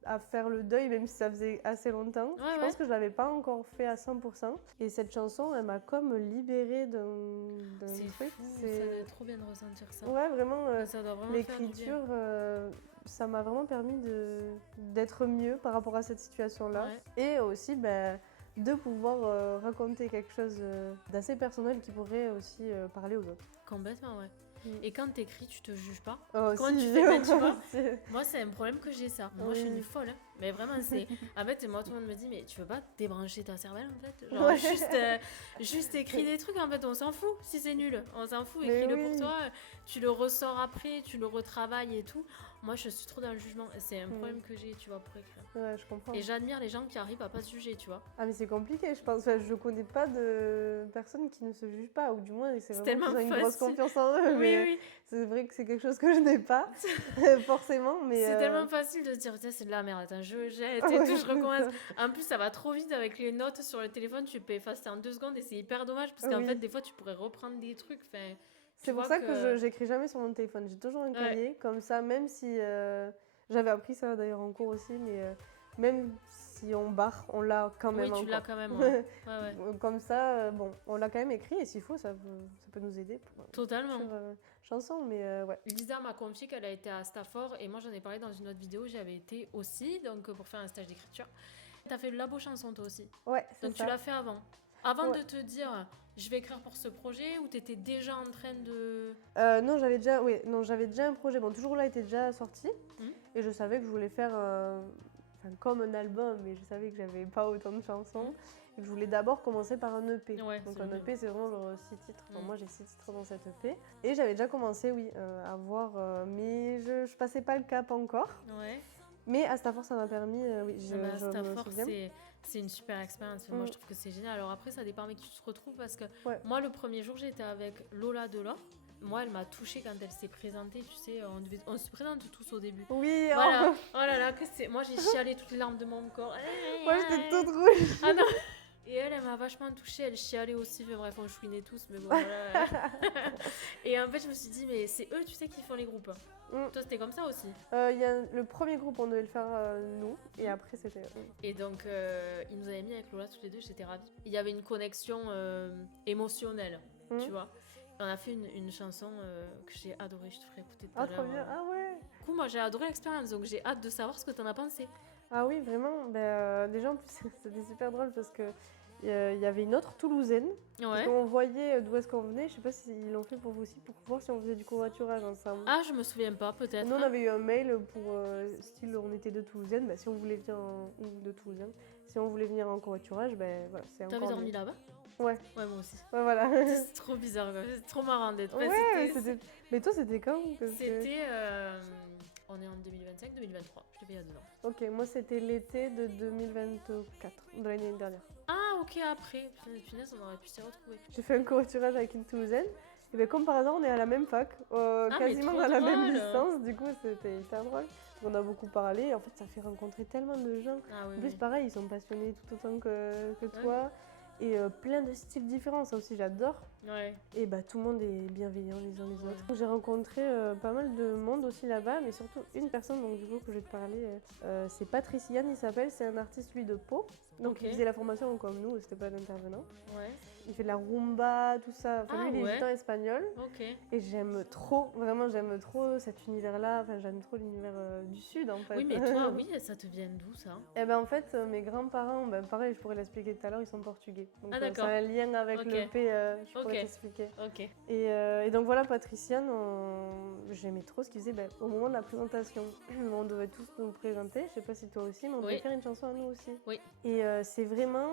à faire le deuil, même si ça faisait assez longtemps. Ouais, Je pense que je l'avais pas encore fait à 100%. Et cette chanson, elle m'a comme libérée d'un C'est truc. fou, ça doit être trop bien de ressentir ça. Ouais, vraiment, Ça doit vraiment faire du bien. l'écriture, ça m'a vraiment permis d'être mieux par rapport à cette situation-là. Ouais. Et aussi, bah, de pouvoir raconter quelque chose d'assez personnel qui pourrait aussi parler aux autres. Complètement, ouais. Mm. Et quand t'écris, tu te juges pas. Oh, Comment si. tu fais, ben, tu vois C'est- Moi, c'est un problème que j'ai ça. Moi, je suis Oui. une folle. Hein. Mais vraiment, c'est. En fait, moi, tout le monde me dit, mais tu veux pas débrancher ta cervelle, en fait Genre, Ouais. juste écris des trucs, en fait, on s'en fout si c'est nul. On s'en fout, Mais écris-le oui. pour toi. Tu le ressors après, tu le retravailles et tout. Moi, je suis trop dans le jugement. C'est un problème que j'ai, tu vois, pour écrire. Ouais, je comprends. Et j'admire les gens qui arrivent à pas se juger, tu vois. Ah, mais c'est compliqué, je pense. Enfin, je connais pas de personnes qui ne se jugent pas, ou du moins, c'est vraiment tellement qu'ils ont une grosse facile. confiance en eux. Oui, mais oui. c'est vrai que c'est quelque chose que je n'ai pas, forcément. Mais C'est tellement facile de se dire, tiens, c'est de la merde, attends, je jette et Ouais. tout, je recommence. En plus, ça va trop vite avec les notes sur le téléphone, tu peux effacer en 2 secondes et c'est hyper dommage parce qu'en Oui. fait, des fois, tu pourrais reprendre des trucs. Enfin, C'est pour vois ça que j'écris jamais sur mon téléphone. J'ai toujours un Ouais. cahier, comme ça, même si. J'avais appris ça d'ailleurs en cours aussi, mais même si on barre, on l'a quand même Oui, tu encore. l'as quand même. Ouais. Ouais, ouais. Comme ça, bon, on l'a quand même écrit et s'il faut, ça peut nous aider pour Totalement. sur chanson, mais ouais. Lisa m'a confié qu'elle a été à Stafford et moi, j'en ai parlé dans une autre vidéo. J'avais été aussi, donc pour faire un stage d'écriture. T'as fait le labo chanson, toi aussi. Ouais, c'est Donc ça. tu l'as fait avant. Avant Ouais. de te dire, je vais écrire pour ce projet ou t'étais déjà en train de. Non, j'avais déjà un projet. Bon, Toujours là était déjà sorti et je savais que je voulais faire comme un album, mais je savais que j'avais pas autant de chansons et que je voulais d'abord commencer par un EP. Ouais, Donc c'est un le EP, c'est vraiment genre 6 titres. Enfin, Mm. moi, j'ai 6 titres dans cet EP et j'avais déjà commencé, oui, à voir, mais je passais pas le cap encore. Ouais. Mais à Stafford, ça m'a permis, oui, Non, mais à je me Stafford, souviens. c'est une super expérience. Moi, Mm. je trouve que c'est génial. Alors après, ça dépend avec qui tu te retrouves parce que Ouais. moi, le premier jour, j'étais avec Lola Delors. Moi, elle m'a touchée quand elle s'est présentée. Tu sais, on se présente tous au début. Oui, Voilà. Oh là là, que c'est. Moi, j'ai chialé toutes les larmes de mon corps. moi j'étais toute rouge. Ah non. Et elle m'a vachement touchée, elle chialait aussi, mais bref, on chouinait tous, mais bon, voilà. Et en fait, je me suis dit, mais c'est eux, tu sais, qui font les groupes. Toi, c'était comme ça aussi. Y a le premier groupe, on devait le faire nous, et après, c'était... Et donc, ils nous avaient mis avec Lola tous les deux, j'étais ravie. Il y avait une connexion émotionnelle, tu vois. On a fait une chanson que j'ai adorée, je te ferai écouter tout à l'heure. Ah, trop bien, ah ouais. Du coup, moi, j'ai adoré l'expérience, donc j'ai hâte de savoir ce que t'en as pensé. Ah oui, vraiment. Déjà, en plus, c'était super drôle parce que il y avait une autre Toulousaine. Ouais. On voyait d'où est-ce qu'on venait. Je sais pas s'ils l'ont fait pour vous aussi, pour voir si on faisait du covoiturage ensemble. Ah, je me souviens pas, peut-être. Nous, on avait eu un mail pour style on était de Toulousaine. Si on voulait venir de Toulousaine, si on voulait venir en covoiturage, voilà, c'est encore. T'avais dormi là-bas? Ouais. Ouais, moi aussi. Ouais, voilà. C'est trop bizarre, quoi. C'est trop marrant d'être. Ouais, mais toi, c'était quand? C'était. On est en 2025-2023. Je l'ai fait il y a 2 ans. Ok, moi, c'était l'été de 2024, de l'année dernière. Ah, ok, après. Punaise, on aurait pu s'y retrouver. J'ai fait un covoiturage avec une Toulousaine. Et bien, comme par hasard, on est à la même fac, quasiment à la même licence. Du coup, c'était hyper drôle. On a beaucoup parlé. En fait, ça fait rencontrer tellement de gens. Ah, oui, en plus, pareil, ils sont passionnés tout autant que toi. Et plein de styles différents, ça aussi j'adore. Ouais. Et tout le monde est bienveillant les uns les autres. J'ai rencontré pas mal de monde aussi là-bas, mais surtout une personne donc, du coup, que je vais te parler. C'est Patriciane, il s'appelle, c'est un artiste lui de Pau. Donc il faisait la formation comme nous, c'était pas un intervenant. Ouais. Il fait de la rumba, tout ça. Enfin, lui, il est gitan espagnol. Ok. Et j'aime trop, vraiment, j'aime trop cet univers-là. Enfin, j'aime trop l'univers du Sud, en fait. Oui, mais toi, oui, ça te vient d'où, ça? Eh ben, en fait, mes grands-parents, pareil, je pourrais l'expliquer tout à l'heure, ils sont portugais. Donc, Ah, c'est d'accord. un lien avec l'EP, je pourrais Ok. t'expliquer. Ok. Et donc, voilà, Patriciane, j'aimais trop ce qu'il faisait. Au moment de la présentation, on devait tous nous présenter. Je sais pas si toi aussi, mais on devait faire une chanson à nous aussi. Oui. Et c'est vraiment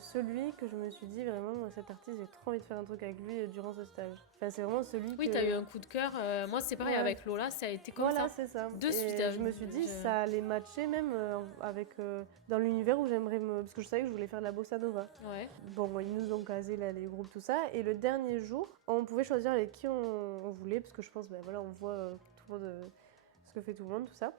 celui que je me suis dit, vraiment, cet artiste, j'ai trop envie de faire un truc avec lui durant ce stage. Enfin, c'est vraiment celui Oui, t'as eu un coup de cœur. Moi, c'est pareil avec Lola, ça a été comme ça. Voilà, c'est ça. De suite. Je me suis dit, ça allait matcher même avec dans l'univers où j'aimerais me... Parce que je savais que je voulais faire de la bossa nova. Ouais. Bon, ils nous ont casé là, les groupes, tout ça. Et le dernier jour, on pouvait choisir avec qui on voulait, parce que je pense, voilà, on voit tout le monde, ce que fait tout le monde, tout ça.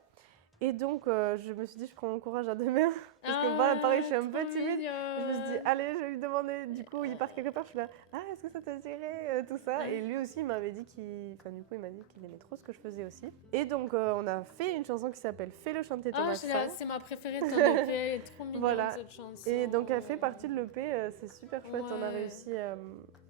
Et donc, je me suis dit, je prends mon courage à deux mains. Parce que pareil, je suis un peu timide. Je me suis dit, allez, je vais lui demander. Du coup, il part quelque part, je suis là, est-ce que ça te dirait tout ça. Ouais. Et lui aussi, il m'avait dit il m'a dit qu'il aimait trop ce que je faisais aussi. Et donc, on a fait une chanson qui s'appelle Fais-le chanter ton accent. C'est ma préférée de ton EP, elle est trop mignonne cette chanson. Et donc, elle fait partie de l'EP, c'est super chouette. On a réussi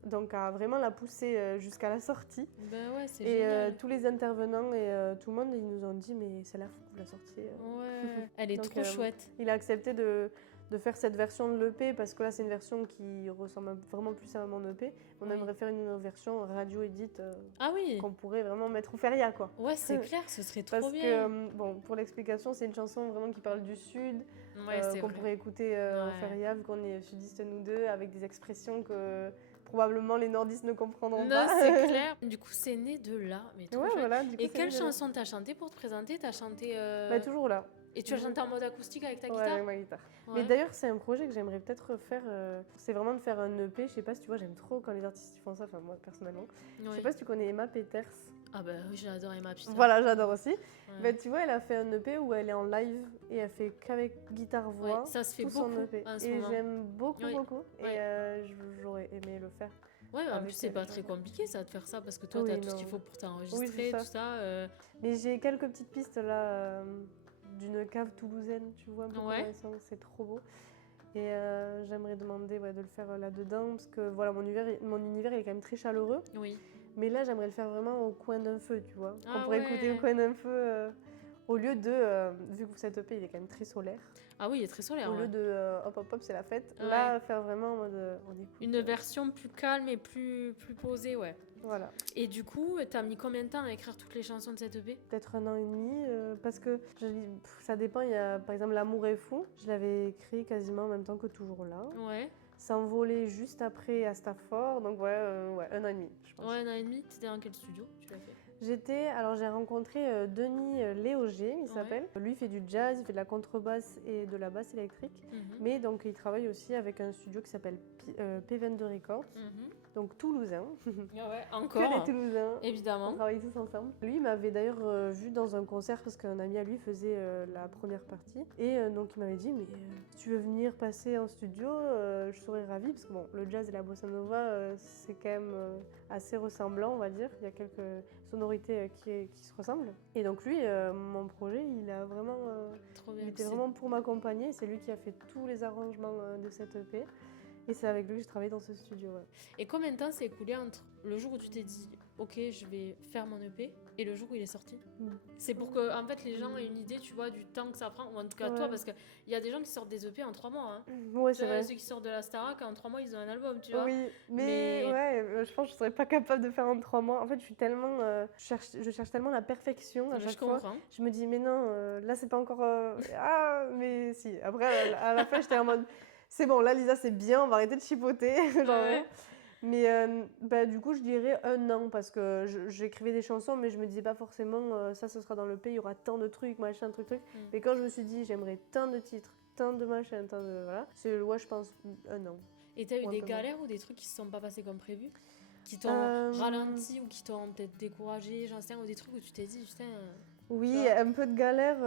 donc à vraiment la pousser jusqu'à la sortie. Ben ouais, c'est génial. Et tous les intervenants et tout le monde, ils nous ont dit, mais celle-là, faut que vous la sortiez. Ouais, elle est trop chouette. Il a accepté de faire cette version de l'EP parce que là, c'est une version qui ressemble vraiment plus à mon EP. On aimerait faire une version radio-edit qu'on pourrait vraiment mettre au feria, quoi. Ouais, c'est clair, ce serait trop parce bien. Parce que, pour l'explication, c'est une chanson vraiment qui parle du Sud, qu'on pourrait écouter au feria, vu qu'on est sudistes nous deux, avec des expressions que... probablement les nordistes ne comprendront pas. Non, c'est clair. Du coup, c'est né de là. Mais trop chouette. Voilà, et quelle chanson t'as chanté pour te présenter? T'as chanté... toujours là. Et tu as chanté en mode acoustique avec ta guitare? Ouais, avec ma guitare. Ouais. Mais d'ailleurs, c'est un projet que j'aimerais peut-être faire. C'est vraiment de faire un EP. Je sais pas si tu vois, j'aime trop quand les artistes font ça. Enfin, moi, personnellement. Je sais pas si tu connais Emma Peters. Ah bah oui, j'adore Emma Peters. Voilà, j'adore aussi. Ouais. Tu vois, elle a fait un EP où elle est en live et elle fait qu'avec guitare-voix. Ouais, ça se fait tout beaucoup son EP. Et j'aime beaucoup. Et j'aurais aimé le faire. Ouais, en plus, c'est pas très compliqué ça de faire ça parce que toi, t'as tout ce qu'il faut pour t'enregistrer, tout ça. Mais j'ai quelques petites pistes là d'une cave toulousaine, tu vois, un peu c'est trop beau. Et j'aimerais demander de le faire là-dedans parce que voilà, mon univers il est quand même très chaleureux. Oui. Mais là, j'aimerais le faire vraiment au coin d'un feu, tu vois. Qu'on pourrait écouter au coin d'un feu au lieu de, vu que cette EP il est quand même très solaire. Ah oui, il est très solaire. Au lieu de hop, c'est la fête. Là, faire vraiment en mode on écoute. Une version plus calme et plus posée, ouais. Voilà. Et du coup, t'as mis combien de temps à écrire toutes les chansons de cette EP? Peut-être 1 an et demi, parce que ça dépend. Il y a par exemple L'amour est fou. Je l'avais écrit quasiment en même temps que Toujours là. Ouais. S'envoler juste après à Stafford. Donc 1 an et demi, je pense. Ouais, 1 an et demi. C'était dans quel studio tu l'as fait? J'ai rencontré Denis Léoger, il s'appelle. Lui, il fait du jazz, il fait de la contrebasse et de la basse électrique. Mais donc, il travaille aussi avec un studio qui s'appelle P22 Records. donc toulousain. Ah ouais, Que encore, des Toulousains. On évidemment. travaille tous ensemble. Lui, il m'avait d'ailleurs vu dans un concert parce qu'un ami à lui faisait la première partie. Et donc, il m'avait dit, mais si tu veux venir passer en studio, je serais ravie. Parce que bon, le jazz et la bossa nova, c'est quand même assez ressemblant, on va dire. Il y a quelques sonorités qui se ressemblent. Et donc, lui, mon projet, il a vraiment, Trop bien. il était vraiment pour m'accompagner. C'est lui qui a fait tous les arrangements de cette EP. Et c'est avec lui que je travaille dans ce studio. Ouais. Et combien de temps s'est écoulé entre le jour où tu t'es dit ok je vais faire mon EP et le jour où il est sorti? C'est pour que en fait les gens aient une idée, tu vois, du temps que ça prend, ou en tout cas toi, parce qu'il y a des gens qui sortent des EP en 3 mois. Hein. Ouais, c'est vrai. Ceux qui sortent de la Starac, en 3 mois ils ont un album, tu vois. Oui, mais ouais, je pense que je serais pas capable de faire en 3 mois. En fait, je suis tellement, je cherche tellement la perfection à Mais chaque je fois. comprends. Je me dis mais non, là c'est pas encore. Ah, mais si. Après, à la fin, j'étais en mode, c'est bon, là Lisa, c'est bien, on va arrêter de chipoter. Genre, Ouais. mais du coup, je dirais 1 an parce que j'écrivais des chansons, mais je me disais pas forcément ça, ce sera dans le pays, il y aura tant de trucs, machin, truc. Mais quand je me suis dit, j'aimerais tant de titres, tant de machin, tant de. Voilà, c'est, ouais, je pense 1 an. Et t'as eu Ouais, des pas mal. galères ou des trucs qui se sont pas passés comme prévu? Qui t'ont ralenti ou qui t'ont peut-être découragé, j'en sais rien, ou des trucs où tu t'es dit, putain. Oui, Tu vois. un peu de galère.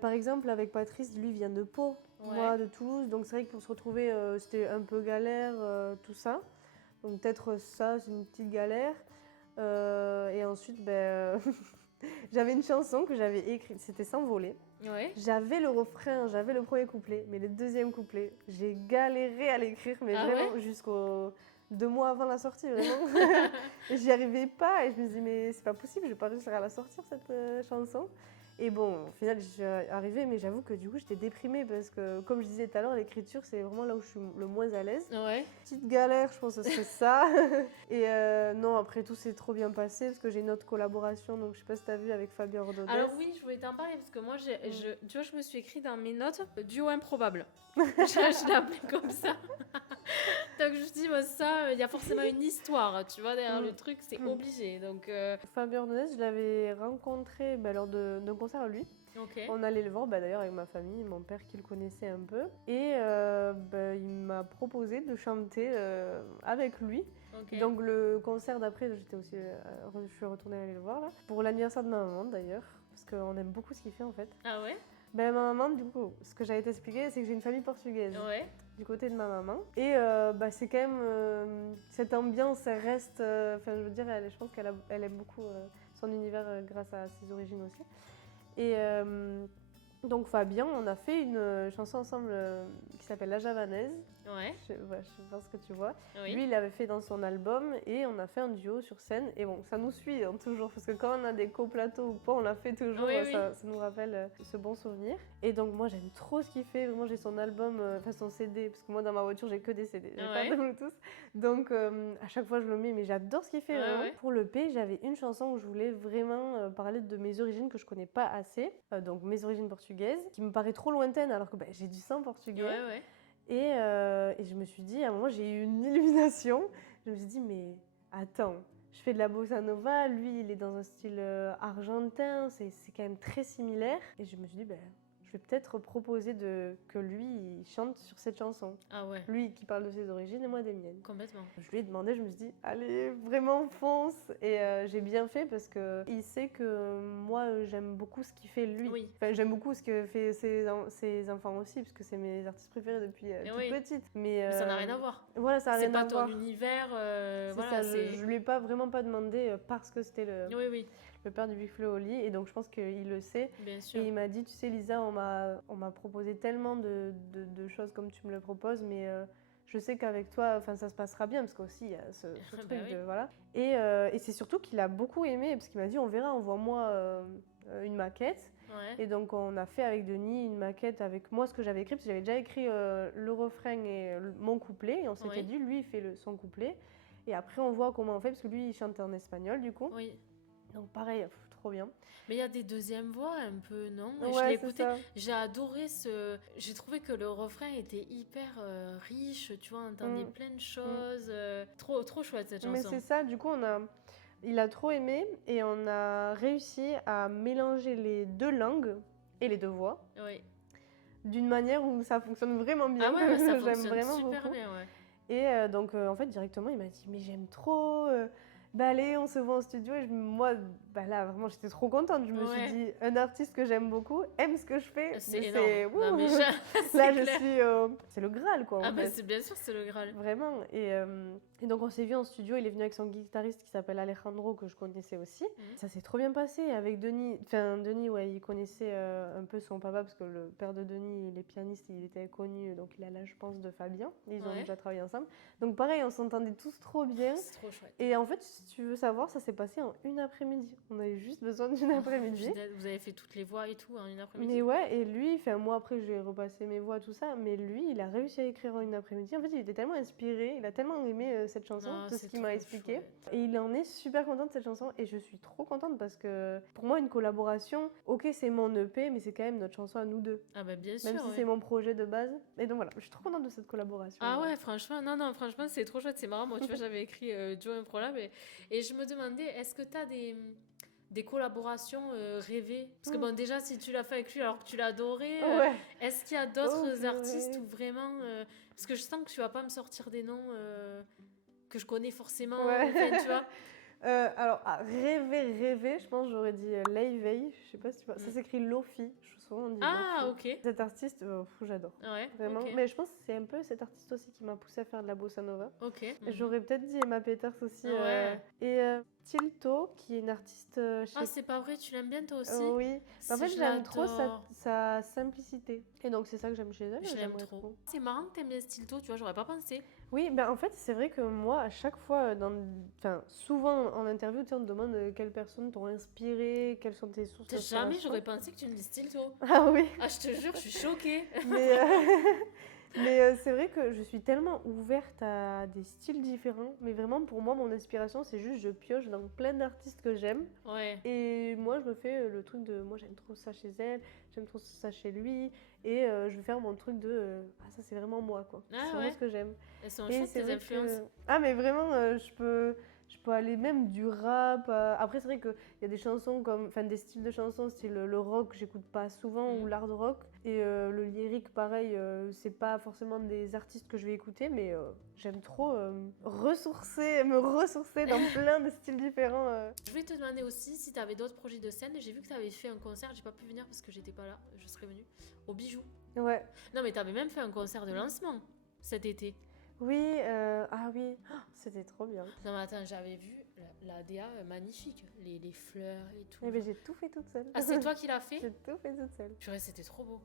Par exemple, avec Patrice, lui vient de Pau, Ouais. moi de Toulouse, donc c'est vrai que pour se retrouver, c'était un peu galère, tout ça. Donc peut-être ça, c'est une petite galère. Et ensuite, j'avais une chanson que j'avais écrite, c'était S'envoler. Ouais. J'avais le refrain, j'avais le premier couplet, mais le deuxième couplet, j'ai galéré à l'écrire, mais Ah vraiment jusqu'au 2 mois avant la sortie, vraiment. J'y arrivais pas et je me disais, mais c'est pas possible, je vais pas réussir à la sortir cette chanson. Et bon, au final, j'y suis arrivée, mais j'avoue que du coup, j'étais déprimée parce que, comme je disais tout à l'heure, l'écriture, c'est vraiment là où je suis le moins à l'aise. Ouais. Petite galère, je pense que c'est ça. Et non, après tout, c'est trop bien passé parce que j'ai une autre collaboration, donc je sais pas si t'as vu avec Fabien Rododès. Alors oui, je voulais t'en parler parce que moi, tu vois, je me suis écrit dans mes notes duo improbable. je l'ai appelé comme ça. Donc je me suis dit, bah, ça, il y a forcément une histoire, tu vois, derrière le truc, c'est obligé. Donc, Fabien Rododès, je l'avais rencontré lors d'un concert à lui. ok. On allait le voir d'ailleurs avec ma famille, mon père qui le connaissait un peu. Et il m'a proposé de chanter avec lui. Ok. Donc le concert d'après, je suis retournée aller le voir là. Pour l'anniversaire de ma maman d'ailleurs, parce qu'on aime beaucoup ce qu'il fait en fait. Ah ouais? Ma maman, du coup, ce que j'avais t'expliqué, c'est que j'ai une famille portugaise. Ouais. Du côté de ma maman. Et c'est quand même cette ambiance, elle reste. Enfin, je veux dire, je pense elle aime beaucoup son univers grâce à ses origines aussi. Et donc, Fabien, on a fait une chanson ensemble qui s'appelle La Javanaise. Ouais. Je pense que tu vois. Oui. Lui, il l'avait fait dans son album et on a fait un duo sur scène. Et bon, ça nous suit toujours parce que quand on a des co-plateaux ou pas, on l'a fait toujours. Oui, ça nous rappelle ce bon souvenir. Et donc, moi, j'aime trop ce qu'il fait. Vraiment, j'ai son album, son CD, parce que moi, dans ma voiture, j'ai que des CD. J'ai pas de Bluetooth. Donc, à chaque fois, je le mets, mais j'adore ce qu'il fait. Vraiment. Pour le P, j'avais une chanson où je voulais vraiment parler de mes origines que je connais pas assez. Donc, mes origines portugaises, qui me paraît trop lointaine alors que j'ai du sang portugais. Ouais. Et je me suis dit, à un moment, j'ai eu une illumination. Je me suis dit, mais attends, je fais de la bossa nova, lui, il est dans un style argentin, c'est quand même très similaire. Et je me suis dit, je vais peut-être proposer que lui, il chante sur cette chanson. Ah ouais. Lui qui parle de ses origines et moi des miennes. Complètement. Je lui ai demandé, je me suis dit, allez, vraiment fonce. Et j'ai bien fait parce qu'il sait que moi, j'aime beaucoup ce qu'il fait lui. Oui. Enfin, j'aime beaucoup ce que fait ses enfants aussi, parce que c'est mes artistes préférés depuis toute petite. Mais ça n'a rien à voir. Voilà, ça n'a rien à voir. C'est pas ton univers. Voilà, je lui ai pas vraiment demandé parce que c'était le père du Big Flo Oli, et donc je pense qu'il le sait. Bien sûr. Et il m'a dit, tu sais Lisa, on m'a proposé tellement de choses comme tu me le proposes, mais je sais qu'avec toi, ça se passera bien, parce qu'aussi il y a ce truc de voilà. Et c'est surtout qu'il a beaucoup aimé, parce qu'il m'a dit, on verra, envoie-moi une maquette. Ouais. Et donc on a fait avec Denis une maquette avec moi ce que j'avais écrit, parce que j'avais déjà écrit le refrain et mon couplet, et on s'était dit, lui il fait son couplet, et après on voit comment on fait, parce que lui il chante en espagnol du coup. Oui. Donc pareil, trop bien. Mais il y a des deuxièmes voix un peu, non? Ouais, je l'ai écouté, j'ai adoré J'ai trouvé que le refrain était hyper riche, tu vois, on entendait plein de choses. Trop chouette cette chanson. Mais c'est ça, du coup il a trop aimé et on a réussi à mélanger les deux langues et les deux voix. Oui. D'une manière où ça fonctionne vraiment bien. Ah ouais, ça j'aime fonctionne vraiment super beaucoup. Bien, ouais. Et donc, en fait, directement, il m'a dit, mais j'aime trop, bah allez, on se voit en studio. Et moi, bah là, vraiment, j'étais trop contente. Je me suis dit, un artiste que j'aime beaucoup aime ce que je fais. C'est énorme. Non, mais là, je suis... c'est le Graal, quoi, en fait. C'est bien sûr, c'est le Graal. Vraiment. Et donc, on s'est vu en studio. Il est venu avec son guitariste qui s'appelle Alejandro, que je connaissais aussi. Ça s'est trop bien passé avec Denis. Enfin, Denis, ouais, il connaissait un peu son papa, parce que le père de Denis, il est pianiste, il était connu. Donc, il a l'âge, je pense, de Fabien. Ils ont déjà travaillé ensemble. Donc, pareil, on s'entendait tous trop bien. C'est trop chouette. Et en fait, si tu veux savoir, ça s'est passé en une après-midi. On avait juste besoin d'une après-midi. Vous avez fait toutes les voix et tout en une après-midi? Mais ouais, et lui, moi après j'ai repassé mes voix, tout ça, mais lui, il a réussi à écrire en une après-midi. En fait, il était tellement inspiré, il a tellement aimé cette chanson, tout ce qu'il m'a expliqué. Chouette. Et il en est super content de cette chanson, et je suis trop contente parce que pour moi, une collaboration, ok, c'est mon EP, mais c'est quand même notre chanson à nous deux. Ah bah bien sûr. Même si c'est mon projet de base. Et donc voilà, je suis trop contente de cette collaboration. Ah ouais, franchement, non, franchement, c'est trop chouette, c'est marrant. Moi, tu vois, j'avais écrit Joe Improbable et je me demandais, est-ce que tu as des collaborations rêvées? Parce que bon, déjà, si tu l'as fait avec lui alors que tu l'as adoré, est-ce qu'il y a d'autres artistes où vraiment... parce que je sens que tu vas pas me sortir des noms que je connais forcément, enfin, tu vois. Alors, rêver, je pense j'aurais dit Leivey, je sais pas si tu vois. Ça s'écrit Lofi, souvent on dit Ah, Lofi. ok. Cet artiste, j'adore. Ouais, vraiment. Okay. Mais je pense que c'est un peu cet artiste aussi qui m'a poussée à faire de la bossa nova. Ok. J'aurais peut-être dit Emma Peters aussi. Ouais. Et Tilto, qui est une artiste... Ah, c'est pas vrai, tu l'aimes bien toi aussi? Oui. En fait, j'aime trop sa simplicité. Et donc, c'est ça que j'aime chez elle. Je l'aime trop. C'est marrant que t'aimes bien Stilto, tu vois, j'aurais pas pensé. Oui, ben en fait, c'est vrai que moi, à chaque fois, souvent en interview, on te demande quelles personnes t'ont inspiré, quelles sont tes sources d'inspiration. Jamais j'aurais pensé que tu me dis Stilto. Ah oui. Ah, je te jure, je suis choquée. Mais c'est vrai que je suis tellement ouverte à des styles différents. Mais vraiment, pour moi, mon inspiration, c'est juste je pioche dans plein d'artistes que j'aime. Ouais. Et moi, je me fais le truc de... Moi, j'aime trop ça chez elle, j'aime trop ça chez lui. Et je vais faire mon truc de... ça, c'est vraiment moi, quoi. Ah, c'est vraiment ce que j'aime. Elles sont chouettes, tes influences. Ah, mais vraiment, je peux aller même du rap. Après, c'est vrai qu'il y a des chansons comme... Enfin, des styles de chansons, style le rock, j'écoute pas souvent, ou l'hard rock. Et le lyrique, pareil, c'est pas forcément des artistes que je vais écouter, mais j'aime trop me ressourcer dans plein de styles différents. Je voulais te demander aussi si tu avais d'autres projets de scène. J'ai vu que tu avais fait un concert, j'ai pas pu venir parce que j'étais pas là, je serais venue, au Bijou. Ouais. Non, mais tu avais même fait un concert de lancement cet été. Oui, oui, c'était trop bien. Non, mais attends, j'avais vu la DA magnifique, les fleurs et tout. Eh ben, j'ai tout fait toute seule. Ah, c'est toi qui l'as fait? J'ai tout fait toute seule. Purée, c'était trop beau.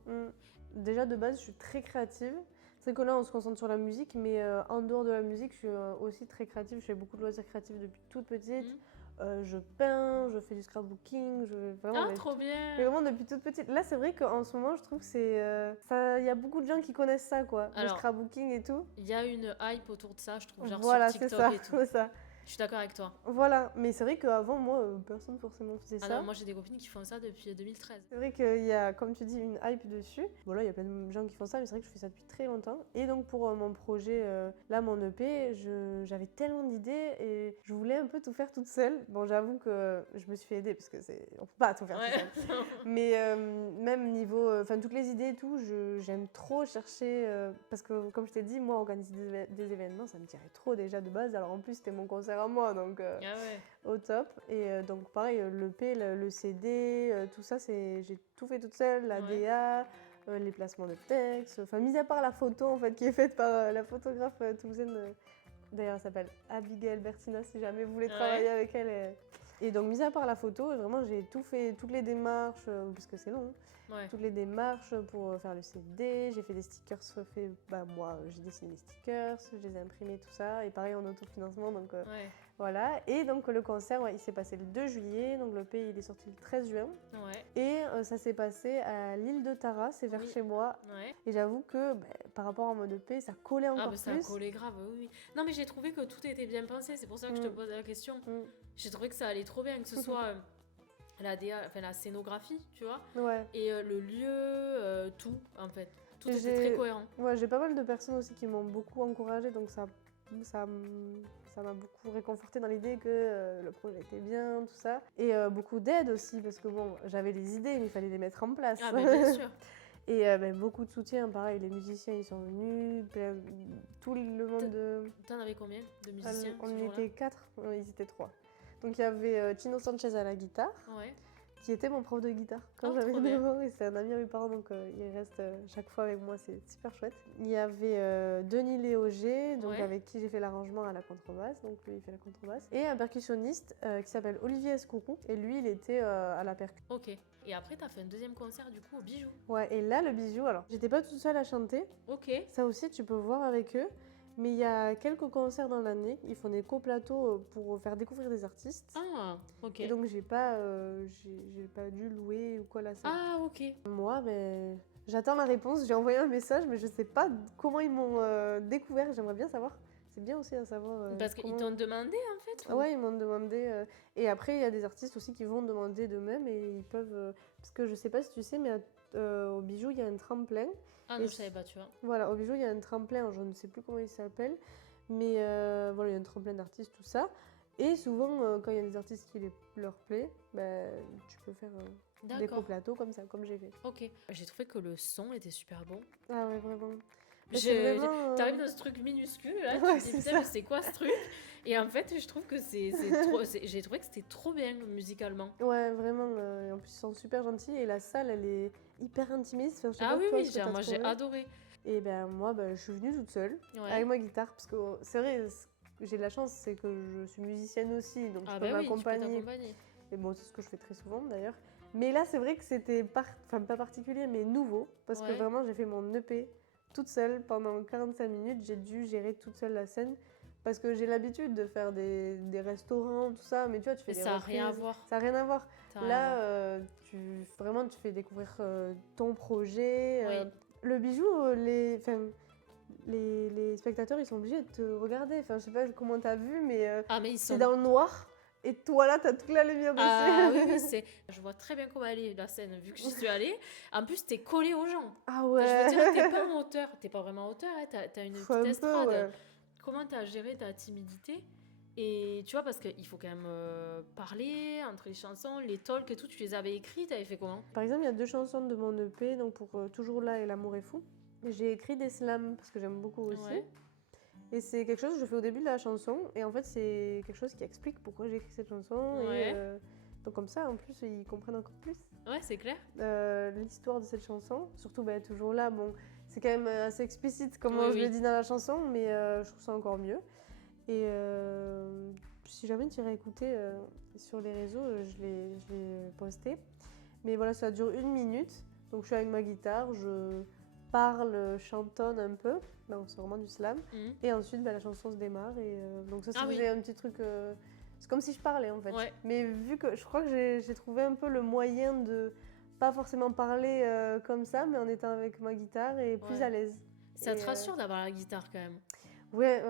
Déjà, de base, je suis très créative. C'est que là, on se concentre sur la musique, mais en dehors de la musique, je suis aussi très créative. Je fais beaucoup de loisirs créatifs depuis toute petite. Je peins, je fais du scrapbooking, vraiment... trop bien! Mais vraiment depuis toute petite. Là, c'est vrai qu'en ce moment, je trouve que c'est... Il y a beaucoup de gens qui connaissent ça, quoi. Le scrapbooking et tout. Il y a une hype autour de ça, je trouve, genre voilà, sur TikTok c'est ça, et tout. c'est ça. Je suis d'accord avec toi. Voilà, mais c'est vrai qu'avant, moi, personne forcément faisait ça. Non, moi j'ai des copines qui font ça depuis 2013. C'est vrai qu'il y a, comme tu dis, une hype dessus. Bon, là, il y a plein de gens qui font ça, mais c'est vrai que je fais ça depuis très longtemps. Et donc, pour mon projet, là, mon EP, j'avais tellement d'idées et je voulais un peu tout faire toute seule. Bon, j'avoue que je me suis fait aider parce que on peut pas tout faire toute seule. Mais même niveau, toutes les idées et tout, j'aime trop chercher. Parce que, comme je t'ai dit, moi, organiser des événements, ça me tirait trop déjà de base. Alors, en plus, c'était mon concert à moi, donc au top. Et donc pareil, l'EP, le CD, tout ça, j'ai tout fait toute seule, la DA, les placements de texte, enfin mis à part la photo en fait qui est faite par la photographe toulousaine, d'ailleurs elle s'appelle Abigail Bertina si jamais vous voulez travailler avec elle. Et donc mis à part la photo, vraiment j'ai tout fait, toutes les démarches, parce que c'est long. Toutes les démarches pour faire le CD, j'ai fait des stickers faits, moi j'ai dessiné les stickers, je les ai imprimés, tout ça, et pareil en autofinancement, donc voilà. Et donc le concert, il s'est passé le 2 juillet, donc le EP il est sorti le 13 juin, et ça s'est passé à l'île de Tara, c'est vers chez moi, et j'avoue que par rapport à mon EP, ça collait encore plus. Ça collait grave, oui. Non mais j'ai trouvé que tout était bien pensé, c'est pour ça que je te pose la question. J'ai trouvé que ça allait trop bien, que ce soit... la DA, enfin la scénographie, tu vois, et le lieu, tout en fait, tout était très cohérent. J'ai pas mal de personnes aussi qui m'ont beaucoup encouragée, donc ça m'a beaucoup réconfortée dans l'idée que le projet était bien, tout ça, et beaucoup d'aide aussi, parce que bon, j'avais les idées, mais il fallait les mettre en place. Ah mais bien sûr. Et beaucoup de soutien, pareil, les musiciens ils sont venus, tout le monde de... T'en avais combien de musiciens On était 4, ils étaient 3. Donc il y avait Chino Sanchez à la guitare, qui était mon prof de guitare quand j'avais 9 ans, et c'est un ami à mes parents, donc il reste chaque fois avec moi, c'est super chouette. Il y avait Denis Léoger, donc avec qui j'ai fait l'arrangement à la contrebasse, donc lui il fait la contrebasse, et un percussionniste qui s'appelle Olivier Escourou, et lui il était à la percu. Ok. Et après, t'as fait un deuxième concert du coup au Bijou. Ouais, et là, le Bijou, alors, j'étais pas toute seule à chanter. Ok. Ça aussi, tu peux voir avec eux. Mais il y a quelques concerts dans l'année. Ils font des co-plateaux pour faire découvrir des artistes. Ah, ok. Et donc, j'ai pas dû louer ou quoi la salle. Ah, ok. Moi, j'attends la réponse. J'ai envoyé un message, mais je sais pas comment ils m'ont découvert. J'aimerais bien savoir. C'est bien aussi à savoir. Parce qu'ils t'ont demandé en fait Ouais, ils m'ont demandé. Et après, il y a des artistes aussi qui vont demander d'eux-mêmes et ils peuvent. Parce que je sais pas si tu sais, mais au Bijou, il y a un tremplin. Ah non, je savais pas, tu vois. Voilà, au Bijou, il y a un tremplin, je ne sais plus comment il s'appelle. Mais voilà, il y a un tremplin d'artistes, tout ça. Et souvent, quand il y a des artistes qui leur plaît, tu peux faire des co-plateaux comme ça, comme j'ai fait. Ok. J'ai trouvé que le son était super bon. Ah ouais, vraiment. T'arrives dans ce truc minuscule là, tu te dis putain mais c'est quoi ce truc? Et en fait je trouve que c'est trop, j'ai trouvé que c'était trop bien musicalement. Ouais vraiment, en plus ils sont super gentils et la salle elle est hyper intimiste. Enfin, ah oui, moi j'ai adoré. Et moi je suis venue toute seule avec ma guitare parce que c'est vrai, j'ai de la chance, c'est que je suis musicienne aussi, donc je peux m'accompagner. Et bon, c'est ce que je fais très souvent d'ailleurs. Mais là c'est vrai que c'était pas particulier mais nouveau parce que vraiment j'ai fait mon EP toute seule pendant 45 minutes, j'ai dû gérer toute seule la scène parce que j'ai l'habitude de faire des restaurants, tout ça, mais tu vois, tu fais des reprises. Ça n'a rien à voir. Là, tu fais découvrir ton projet. Le Bijou, les spectateurs, ils sont obligés de te regarder. Enfin, je sais pas comment t'as vu, mais, c'est dans le noir. Et toi là, t'as toute la lumière dessus. Ah oui, je vois très bien comment elle est la scène, vu que j'y suis allée. En plus, t'es collée aux gens. Ah ouais. Je veux dire, t'es pas en hauteur. T'es pas vraiment en hauteur, hein. T'as une petite estrade. Ouais. Comment t'as géré ta timidité? Et tu vois, parce qu'il faut quand même parler entre les chansons, les talks et tout. Tu les avais écrits, t'avais fait comment? Par exemple, il y a 2 chansons de mon EP, donc pour Toujours là et L'amour est fou. J'ai écrit des slams parce que j'aime beaucoup aussi. Ouais. Et c'est quelque chose que je fais au début de la chanson. Et en fait, c'est quelque chose qui explique pourquoi j'ai écrit cette chanson. Ouais. Donc comme ça, en plus, ils comprennent encore plus. Ouais, c'est clair. L'histoire de cette chanson. Surtout, Toujours là, bon, c'est quand même assez explicite comment je le dis dans la chanson. Mais je trouve ça encore mieux. Et si jamais tu irais écouter sur les réseaux, je l'ai posté. Mais voilà, ça dure 1 minute. Donc je suis avec ma guitare, je parle, chantonne un peu. Non, c'est vraiment du slam. Et ensuite, la chanson se démarre. Et donc ça, c'est un petit truc... c'est comme si je parlais, en fait. Ouais. Mais vu que je crois que j'ai trouvé un peu le moyen de pas forcément parler comme ça, mais en étant avec ma guitare et plus à l'aise. Ça te rassure d'avoir la guitare, quand même. Ouais.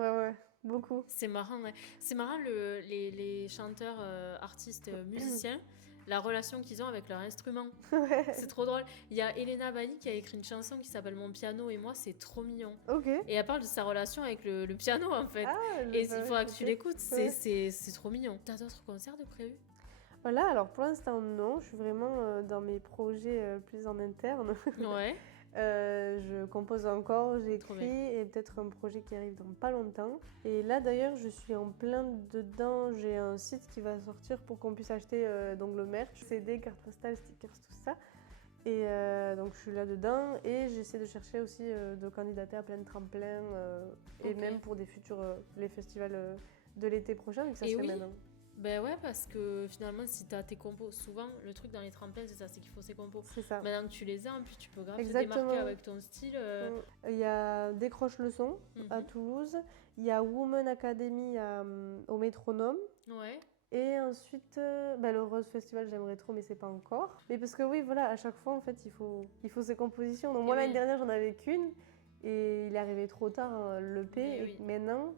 Beaucoup. C'est marrant, ouais. C'est marrant les chanteurs, artistes, musiciens, la relation qu'ils ont avec leur instrument. Ouais. C'est trop drôle. Il y a Elena Bali qui a écrit une chanson qui s'appelle Mon piano et moi, c'est trop mignon. Ok. Et elle parle de sa relation avec le piano en fait. Et il faudra que tu l'écoutes, c'est trop mignon. T'as d'autres concerts de prévus? Voilà, alors pour l'instant non, je suis vraiment dans mes projets plus en interne. Ouais. Je compose encore, j'écris et peut-être un projet qui arrive dans pas longtemps. Et là d'ailleurs je suis en plein dedans, j'ai un site qui va sortir pour qu'on puisse acheter donc le merch, CD, cartes postales, stickers, tout ça. Et donc je suis là dedans et j'essaie de chercher aussi de candidater à plein de tremplins et même pour des futurs les festivals de l'été prochain vu que ça se fait maintenant. Ben ouais, parce que finalement, si t'as tes compos, souvent le truc dans les tremplins, c'est ça, c'est qu'il faut ses compos. C'est ça. Maintenant que tu les as, en plus, tu peux grave te démarquer avec ton style. Il y a Décroche le son à Toulouse, il y a Woman Academy au Métronome. Ouais. Et ensuite, le Rose Festival, j'aimerais trop, mais c'est pas encore. Mais parce que oui, voilà, à chaque fois, en fait, il faut ses compositions. Donc moi, l'année dernière, j'en avais qu'une et il est arrivé trop tard, l'EP. Et maintenant,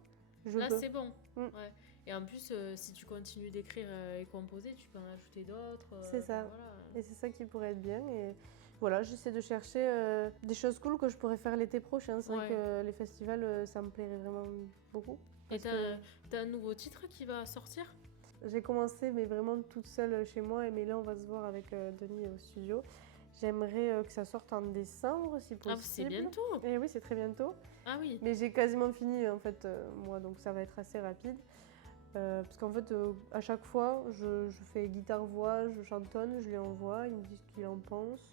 je peux. Là, c'est bon. Ouais. Et en plus, si tu continues d'écrire et composer, tu peux en ajouter d'autres. C'est ça. Voilà. Et c'est ça qui pourrait être bien. Et voilà, j'essaie de chercher des choses cool que je pourrais faire l'été prochain. C'est vrai que les festivals, ça me plairait vraiment beaucoup. Et t'as un nouveau titre qui va sortir? J'ai commencé, mais vraiment toute seule chez moi. Mais là, on va se voir avec Denis au studio. J'aimerais que ça sorte en décembre, si possible. Ah, c'est bientôt. Et oui, c'est très bientôt. Ah oui. Mais j'ai quasiment fini, en fait, moi, donc ça va être assez rapide. Parce qu'en fait, à chaque fois, je fais guitare-voix, je chantonne, je lui envoie, il me dit ce qu'il en pense.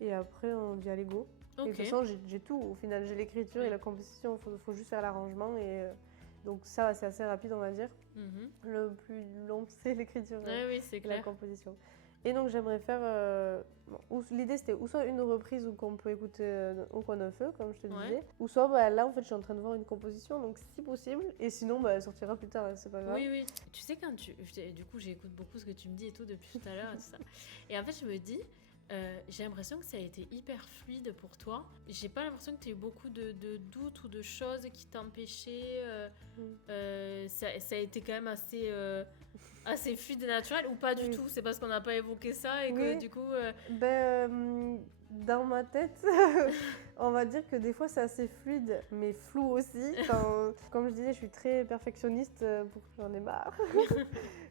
Et après, on dit allez, go. Et de toute façon, j'ai tout. Au final, j'ai l'écriture et la composition, il faut juste faire l'arrangement. Et donc ça, c'est assez rapide, on va dire. Le plus long, c'est l'écriture oui, c'est et la composition. Et donc, j'aimerais faire... l'idée, c'était ou soit une reprise ou qu'on peut écouter au coin d'un feu, comme je te disais. Ou soit, là, en fait, je suis en train de voir une composition, donc si possible. Et sinon, elle sortira plus tard, c'est pas grave. Oui. Tu sais, du coup, j'écoute beaucoup ce que tu me dis et tout depuis tout à l'heure et tout ça. Et en fait, je me dis... j'ai l'impression que ça a été hyper fluide pour toi. J'ai pas l'impression que tu as eu beaucoup de doutes ou de choses qui t'empêchaient. Ça a été quand même assez fluide et naturel ou pas du tout? C'est parce qu'on n'a pas évoqué ça et que du coup... dans ma tête, on va dire que des fois c'est assez fluide, mais flou aussi. Comme je disais, je suis très perfectionniste, j'en ai marre.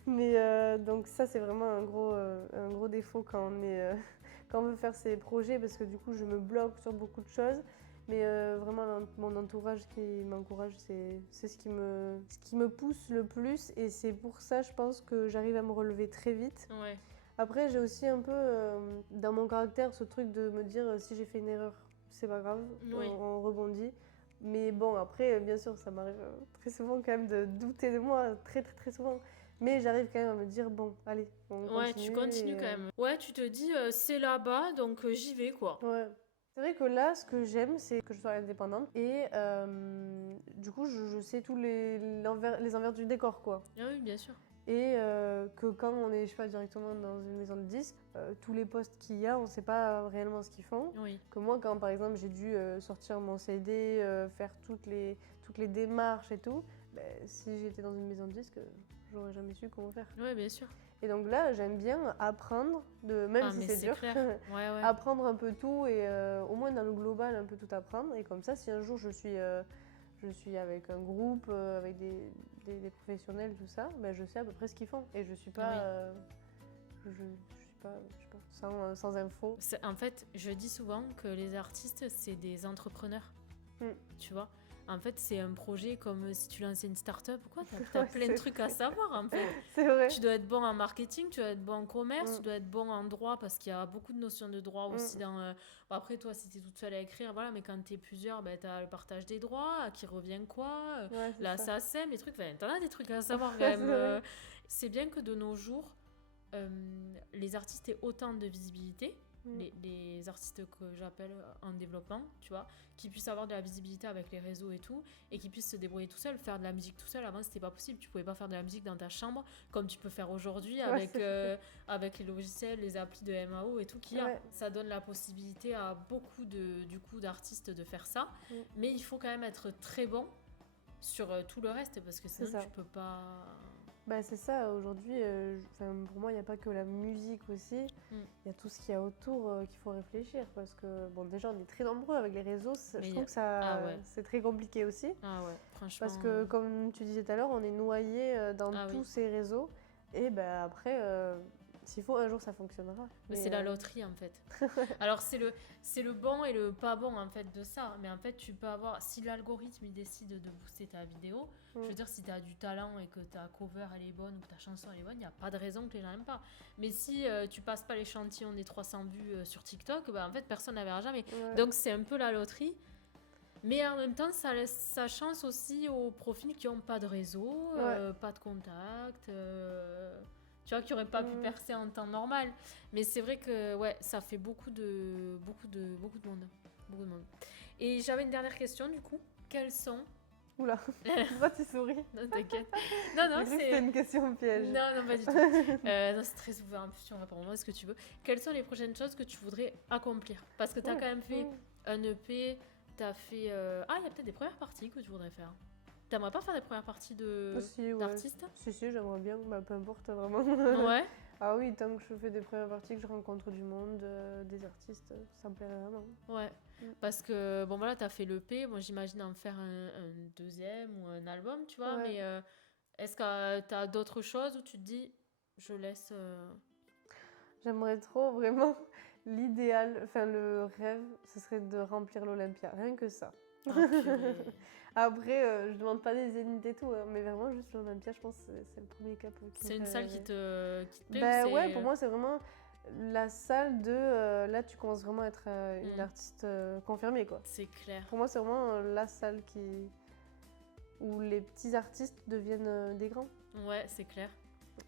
Mais donc ça, c'est vraiment un gros défaut quand on veut faire ces projets, parce que du coup, je me bloque sur beaucoup de choses. Mais vraiment, mon entourage qui m'encourage, c'est ce qui me pousse le plus. Et c'est pour ça, je pense, que j'arrive à me relever très vite. Ouais. Après, j'ai aussi un peu, dans mon caractère, ce truc de me dire, si j'ai fait une erreur, c'est pas grave, on rebondit. Mais bon, après, bien sûr, ça m'arrive très souvent quand même de douter de moi, très très très souvent. Mais j'arrive quand même à me dire, bon, allez, on continue. Ouais, tu continues quand même. Ouais, tu te dis, c'est là-bas, donc j'y vais, quoi. Ouais. C'est vrai que là, ce que j'aime, c'est que je sois indépendante. Et du coup, je sais tous les envers du décor, quoi. Ah oui, bien sûr. Et que quand on est, je sais pas, directement dans une maison de disques, tous les postes qu'il y a, on sait pas réellement ce qu'ils font. Oui. Que moi, quand par exemple j'ai dû sortir mon CD, faire toutes les démarches et tout, si j'étais dans une maison de disques, j'aurais jamais su comment faire. Oui, bien sûr. Et donc là, j'aime bien apprendre, même si c'est dur, apprendre un peu tout et au moins dans le global, un peu tout apprendre. Et comme ça, si un jour je suis avec un groupe, avec des professionnels, tout ça, je sais à peu près ce qu'ils font. Et je suis pas, je suis pas sans info. En fait, je dis souvent que les artistes, c'est des entrepreneurs. Tu vois ? En fait, c'est un projet comme si tu lançais une start-up ou quoi. T'as plein de trucs à savoir, en fait. C'est vrai. Tu dois être bon en marketing, tu dois être bon en commerce, tu dois être bon en droit, parce qu'il y a beaucoup de notions de droit aussi dans... Bon, après, toi, si t'es toute seule à écrire, voilà, mais quand t'es plusieurs, t'as le partage des droits, à qui revient quoi, la SACEM, les trucs... T'en as des trucs à savoir, quand même. C'est bien que de nos jours, les artistes aient autant de visibilité, les artistes que j'appelle en développement, tu vois, qui puissent avoir de la visibilité avec les réseaux et tout, et qui puissent se débrouiller tout seul, faire de la musique tout seul. Avant, c'était pas possible, tu pouvais pas faire de la musique dans ta chambre comme tu peux faire aujourd'hui avec les logiciels, les applis de MAO et tout qu'il y a. Ça donne la possibilité à beaucoup d'artistes de faire ça, mais il faut quand même être très bon sur tout le reste, parce que sinon tu peux pas... c'est ça, aujourd'hui, pour moi, il n'y a pas que la musique aussi, il y a tout ce qu'il y a autour qu'il faut réfléchir, parce que, bon, déjà, on est très nombreux avec les réseaux, je trouve que c'est très compliqué aussi. Ah ouais, franchement. Parce que, comme tu disais tout à l'heure, on est noyé dans tous ces réseaux, et après... s'il faut, un jour, ça fonctionnera. Mais c'est la loterie, en fait. Alors, c'est le bon et le pas bon, en fait, de ça. Mais en fait, tu peux avoir... Si l'algorithme, il décide de booster ta vidéo, je veux dire, si tu as du talent et que ta cover, elle est bonne ou que ta chanson, elle est bonne, il n'y a pas de raison que les gens n'aiment pas. Mais si tu passes pas l'échantillon des 300 vues sur TikTok, en fait, personne ne la verra jamais. Donc, c'est un peu la loterie. Mais en même temps, ça laisse sa chance aussi aux profils qui n'ont pas de réseau, pas de contact... tu vois, qui n'aurait pas pu percer en temps normal. Mais c'est vrai que ça fait beaucoup de monde. Et j'avais une dernière question, du coup. Quels sont... Oula, pourquoi tu souris? Non, t'inquiète. Non, c'était une question piège. Non, pas du tout. Non, c'est très ouvert, en plus, tu en vas pas vraiment ce que tu veux. Quelles sont les prochaines choses que tu voudrais accomplir? Parce que tu as quand même fait un EP, tu as fait... il y a peut-être des premières parties que tu voudrais faire. T'aimerais pas faire des premières parties d'artistes? Si, j'aimerais bien, peu importe vraiment. Ouais. Ah oui, tant que je fais des premières parties, que je rencontre du monde, des artistes, ça me plairait vraiment. Ouais, parce que, bon voilà, t'as fait l'EP, moi j'imagine en faire un deuxième ou un album, tu vois, mais est-ce que t'as d'autres choses où tu te dis, je laisse... J'aimerais trop, vraiment, l'idéal, enfin le rêve, ce serait de remplir l'Olympia. Rien que ça. Oh, purée. Après, je demande pas des zéniths et tout, hein, mais vraiment juste l'Olympia, je pense que c'est le premier cap qui me C'est une fait salle rêver. qui te plaît ou Ben c'est... ouais, pour moi, c'est vraiment la salle de... là, tu commences vraiment à être une artiste confirmée, quoi. C'est clair. Pour moi, c'est vraiment la salle où les petits artistes deviennent des grands. Ouais, c'est clair.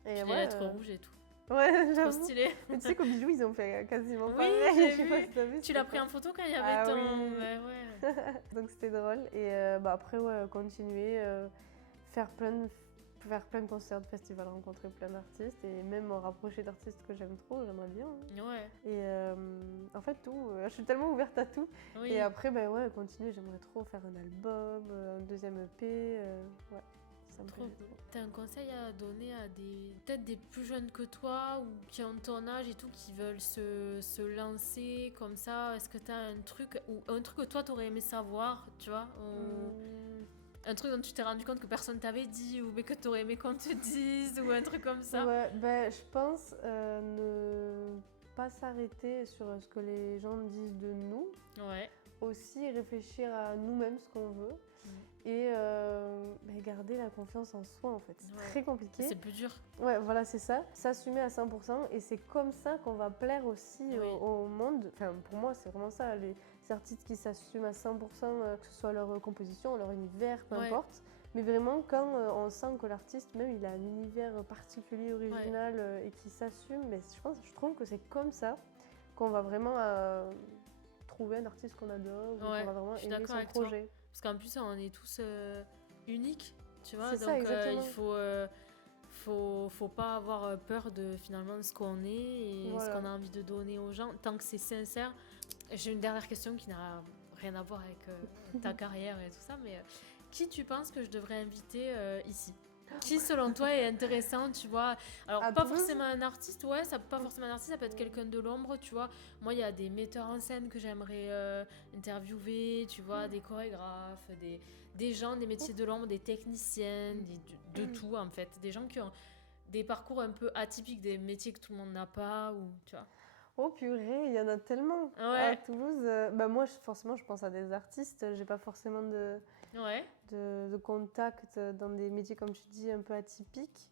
Et Puis les ouais, lettres rouges et tout. ouais, Trop j'avoue. stylé. Mais tu sais qu'au bijou, ils ont fait quasiment Oui, pareil. j'ai Je sais vu. pas si t'as vu, Tu c'était l'as pris pas- en photo quand il y avait Ah ton... oui. Ouais. Donc c'était drôle. Et après, ouais, continuer, faire plein de concerts, de festivals, rencontrer plein d'artistes et même me rapprocher d'artistes que j'aime trop, j'aimerais bien, hein. Ouais, Et en fait, tout. Je suis tellement ouverte à tout. oui. Et après, ben ouais, continuer, j'aimerais trop faire un album, un deuxième EP. Ouais, ça me Trop plairait cool. trop. T'as un conseil à donner à peut-être des plus jeunes que toi ou qui ont ton âge et tout, qui veulent se lancer comme ça? Est-ce que t'as un truc que toi t'aurais aimé savoir, tu vois? Un truc dont tu t'es rendu compte que personne t'avait dit ou mais que t'aurais aimé qu'on te dise ou un truc comme ça? Ouais, ben, je pense ne pas s'arrêter sur ce que les gens disent de nous. Ouais. Aussi réfléchir à nous-mêmes ce qu'on veut. Et ben, garder la confiance en soi, en fait. C'est Ouais. très compliqué. C'est plus dur. Ouais, voilà, c'est ça. S'assumer à 100%. Et c'est comme ça qu'on va plaire aussi Oui. au monde. Enfin, pour moi, c'est vraiment ça. Les artistes qui s'assument à 100%, que ce soit leur composition, leur univers, peu Ouais. importe. Mais vraiment, quand on sent que l'artiste, même, il a un univers particulier, original, et qui s'assume, mais je trouve que c'est comme ça qu'on va vraiment trouver un artiste qu'on adore, ou Ouais, qu'on va vraiment je suis aimer d'accord son avec toi. projet. Parce qu'en plus, on est tous uniques, tu vois. C'est ça, Donc, exactement. il faut pas avoir peur de finalement ce qu'on est et Voilà. ce qu'on a envie de donner aux gens. Tant que c'est sincère. J'ai une dernière question qui n'a rien à voir avec ta carrière et tout ça, mais qui tu penses que je devrais inviter ici? Qui, selon toi, est intéressant, tu vois? Alors, À pas Toulouse forcément un artiste, ouais, ça pas forcément un artiste, ça peut être quelqu'un de l'ombre, tu vois. Moi, il y a des metteurs en scène que j'aimerais interviewer, tu vois, des chorégraphes, des gens, des métiers de l'ombre, des techniciens, de tout, en fait. Des gens qui ont des parcours un peu atypiques, des métiers que tout le monde n'a pas, ou, tu vois. Oh purée, il y en a tellement Ouais. à Toulouse. Bah moi, forcément, je pense à des artistes. J'ai pas forcément Ouais. de contact dans des métiers, comme tu dis, un peu atypiques.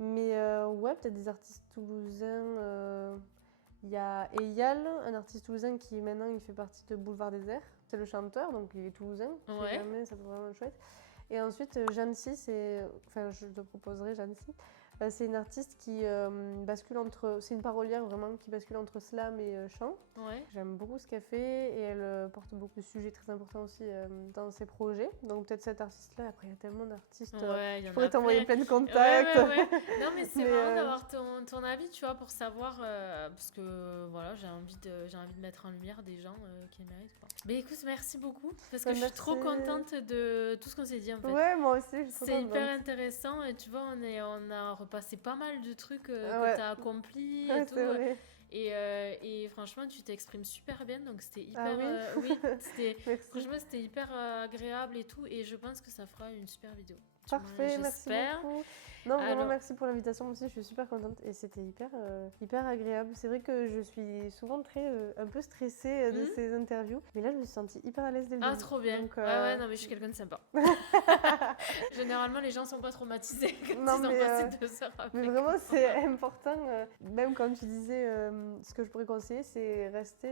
Mais ouais, peut-être des artistes toulousains. Il y a Eyal, un artiste toulousain qui maintenant il fait partie de Boulevard Désert. C'est le chanteur, donc il est toulousain. Ouais. Si jamais, ça peut vraiment être chouette. Et ensuite, Jeannecy, je te proposerai Jeannecy. C'est une artiste qui bascule entre... C'est une parolière vraiment qui bascule entre slam et chant. Ouais. J'aime beaucoup ce qu'elle fait et elle porte beaucoup de sujets très importants aussi dans ses projets. Donc peut-être cette artiste-là. Après, il y a tellement d'artistes. Ouais, il y en Je pourrais a t'envoyer plein. plein de contacts. Ouais. Non, mais c'est Mais, marrant d'avoir ton avis, tu vois, pour savoir, parce que voilà, j'ai envie de mettre en lumière des gens qui le méritent, quoi. Mais écoute, merci beaucoup, parce que Bah, je suis trop merci. contente de tout ce qu'on s'est dit, en fait. Ouais, moi aussi, je suis trop C'est contente. hyper intéressant, et tu vois, on a repassé pas mal de trucs que Ouais. tu as accomplis Ouais, et tout. c'est vrai. Et franchement, tu t'exprimes super bien, donc c'était hyper... Ah oui oui, c'était... Merci. Franchement, c'était hyper agréable et tout, et je pense que ça fera une super vidéo. Du moins, Parfait, merci j'espère. beaucoup. Non, vraiment, Alors- merci pour l'invitation. Moi aussi, je suis super contente et c'était hyper agréable. C'est vrai que je suis souvent un peu stressée de Mhm. ces interviews, mais là, je me suis sentie hyper à l'aise dès le Ah, début. trop bien. Donc, Ouais, non, mais je suis quelqu'un de sympa. Généralement, les gens sont pas traumatisés quand Non, ils ont mais, passé 2 heures avec. Mais vraiment, c'est important. Même quand tu disais ce que je pourrais conseiller, c'est rester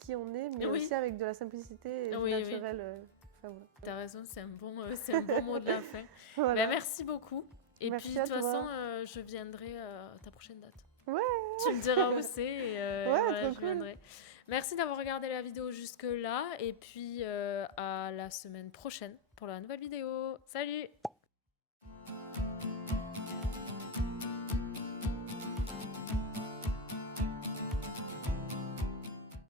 qui on est, mais Oui. aussi avec de la simplicité et Oui, du oui. naturel. Enfin, voilà. T'as raison, c'est un bon mot de la fin. Voilà. Bah, merci beaucoup. Et Merci puis, à de toute toi. façon, je viendrai à ta prochaine date. Ouais. Tu me diras où c'est et Ouais, voilà, trop je cool. viendrai. Merci d'avoir regardé la vidéo jusque-là. Et puis, à la semaine prochaine pour la nouvelle vidéo. Salut!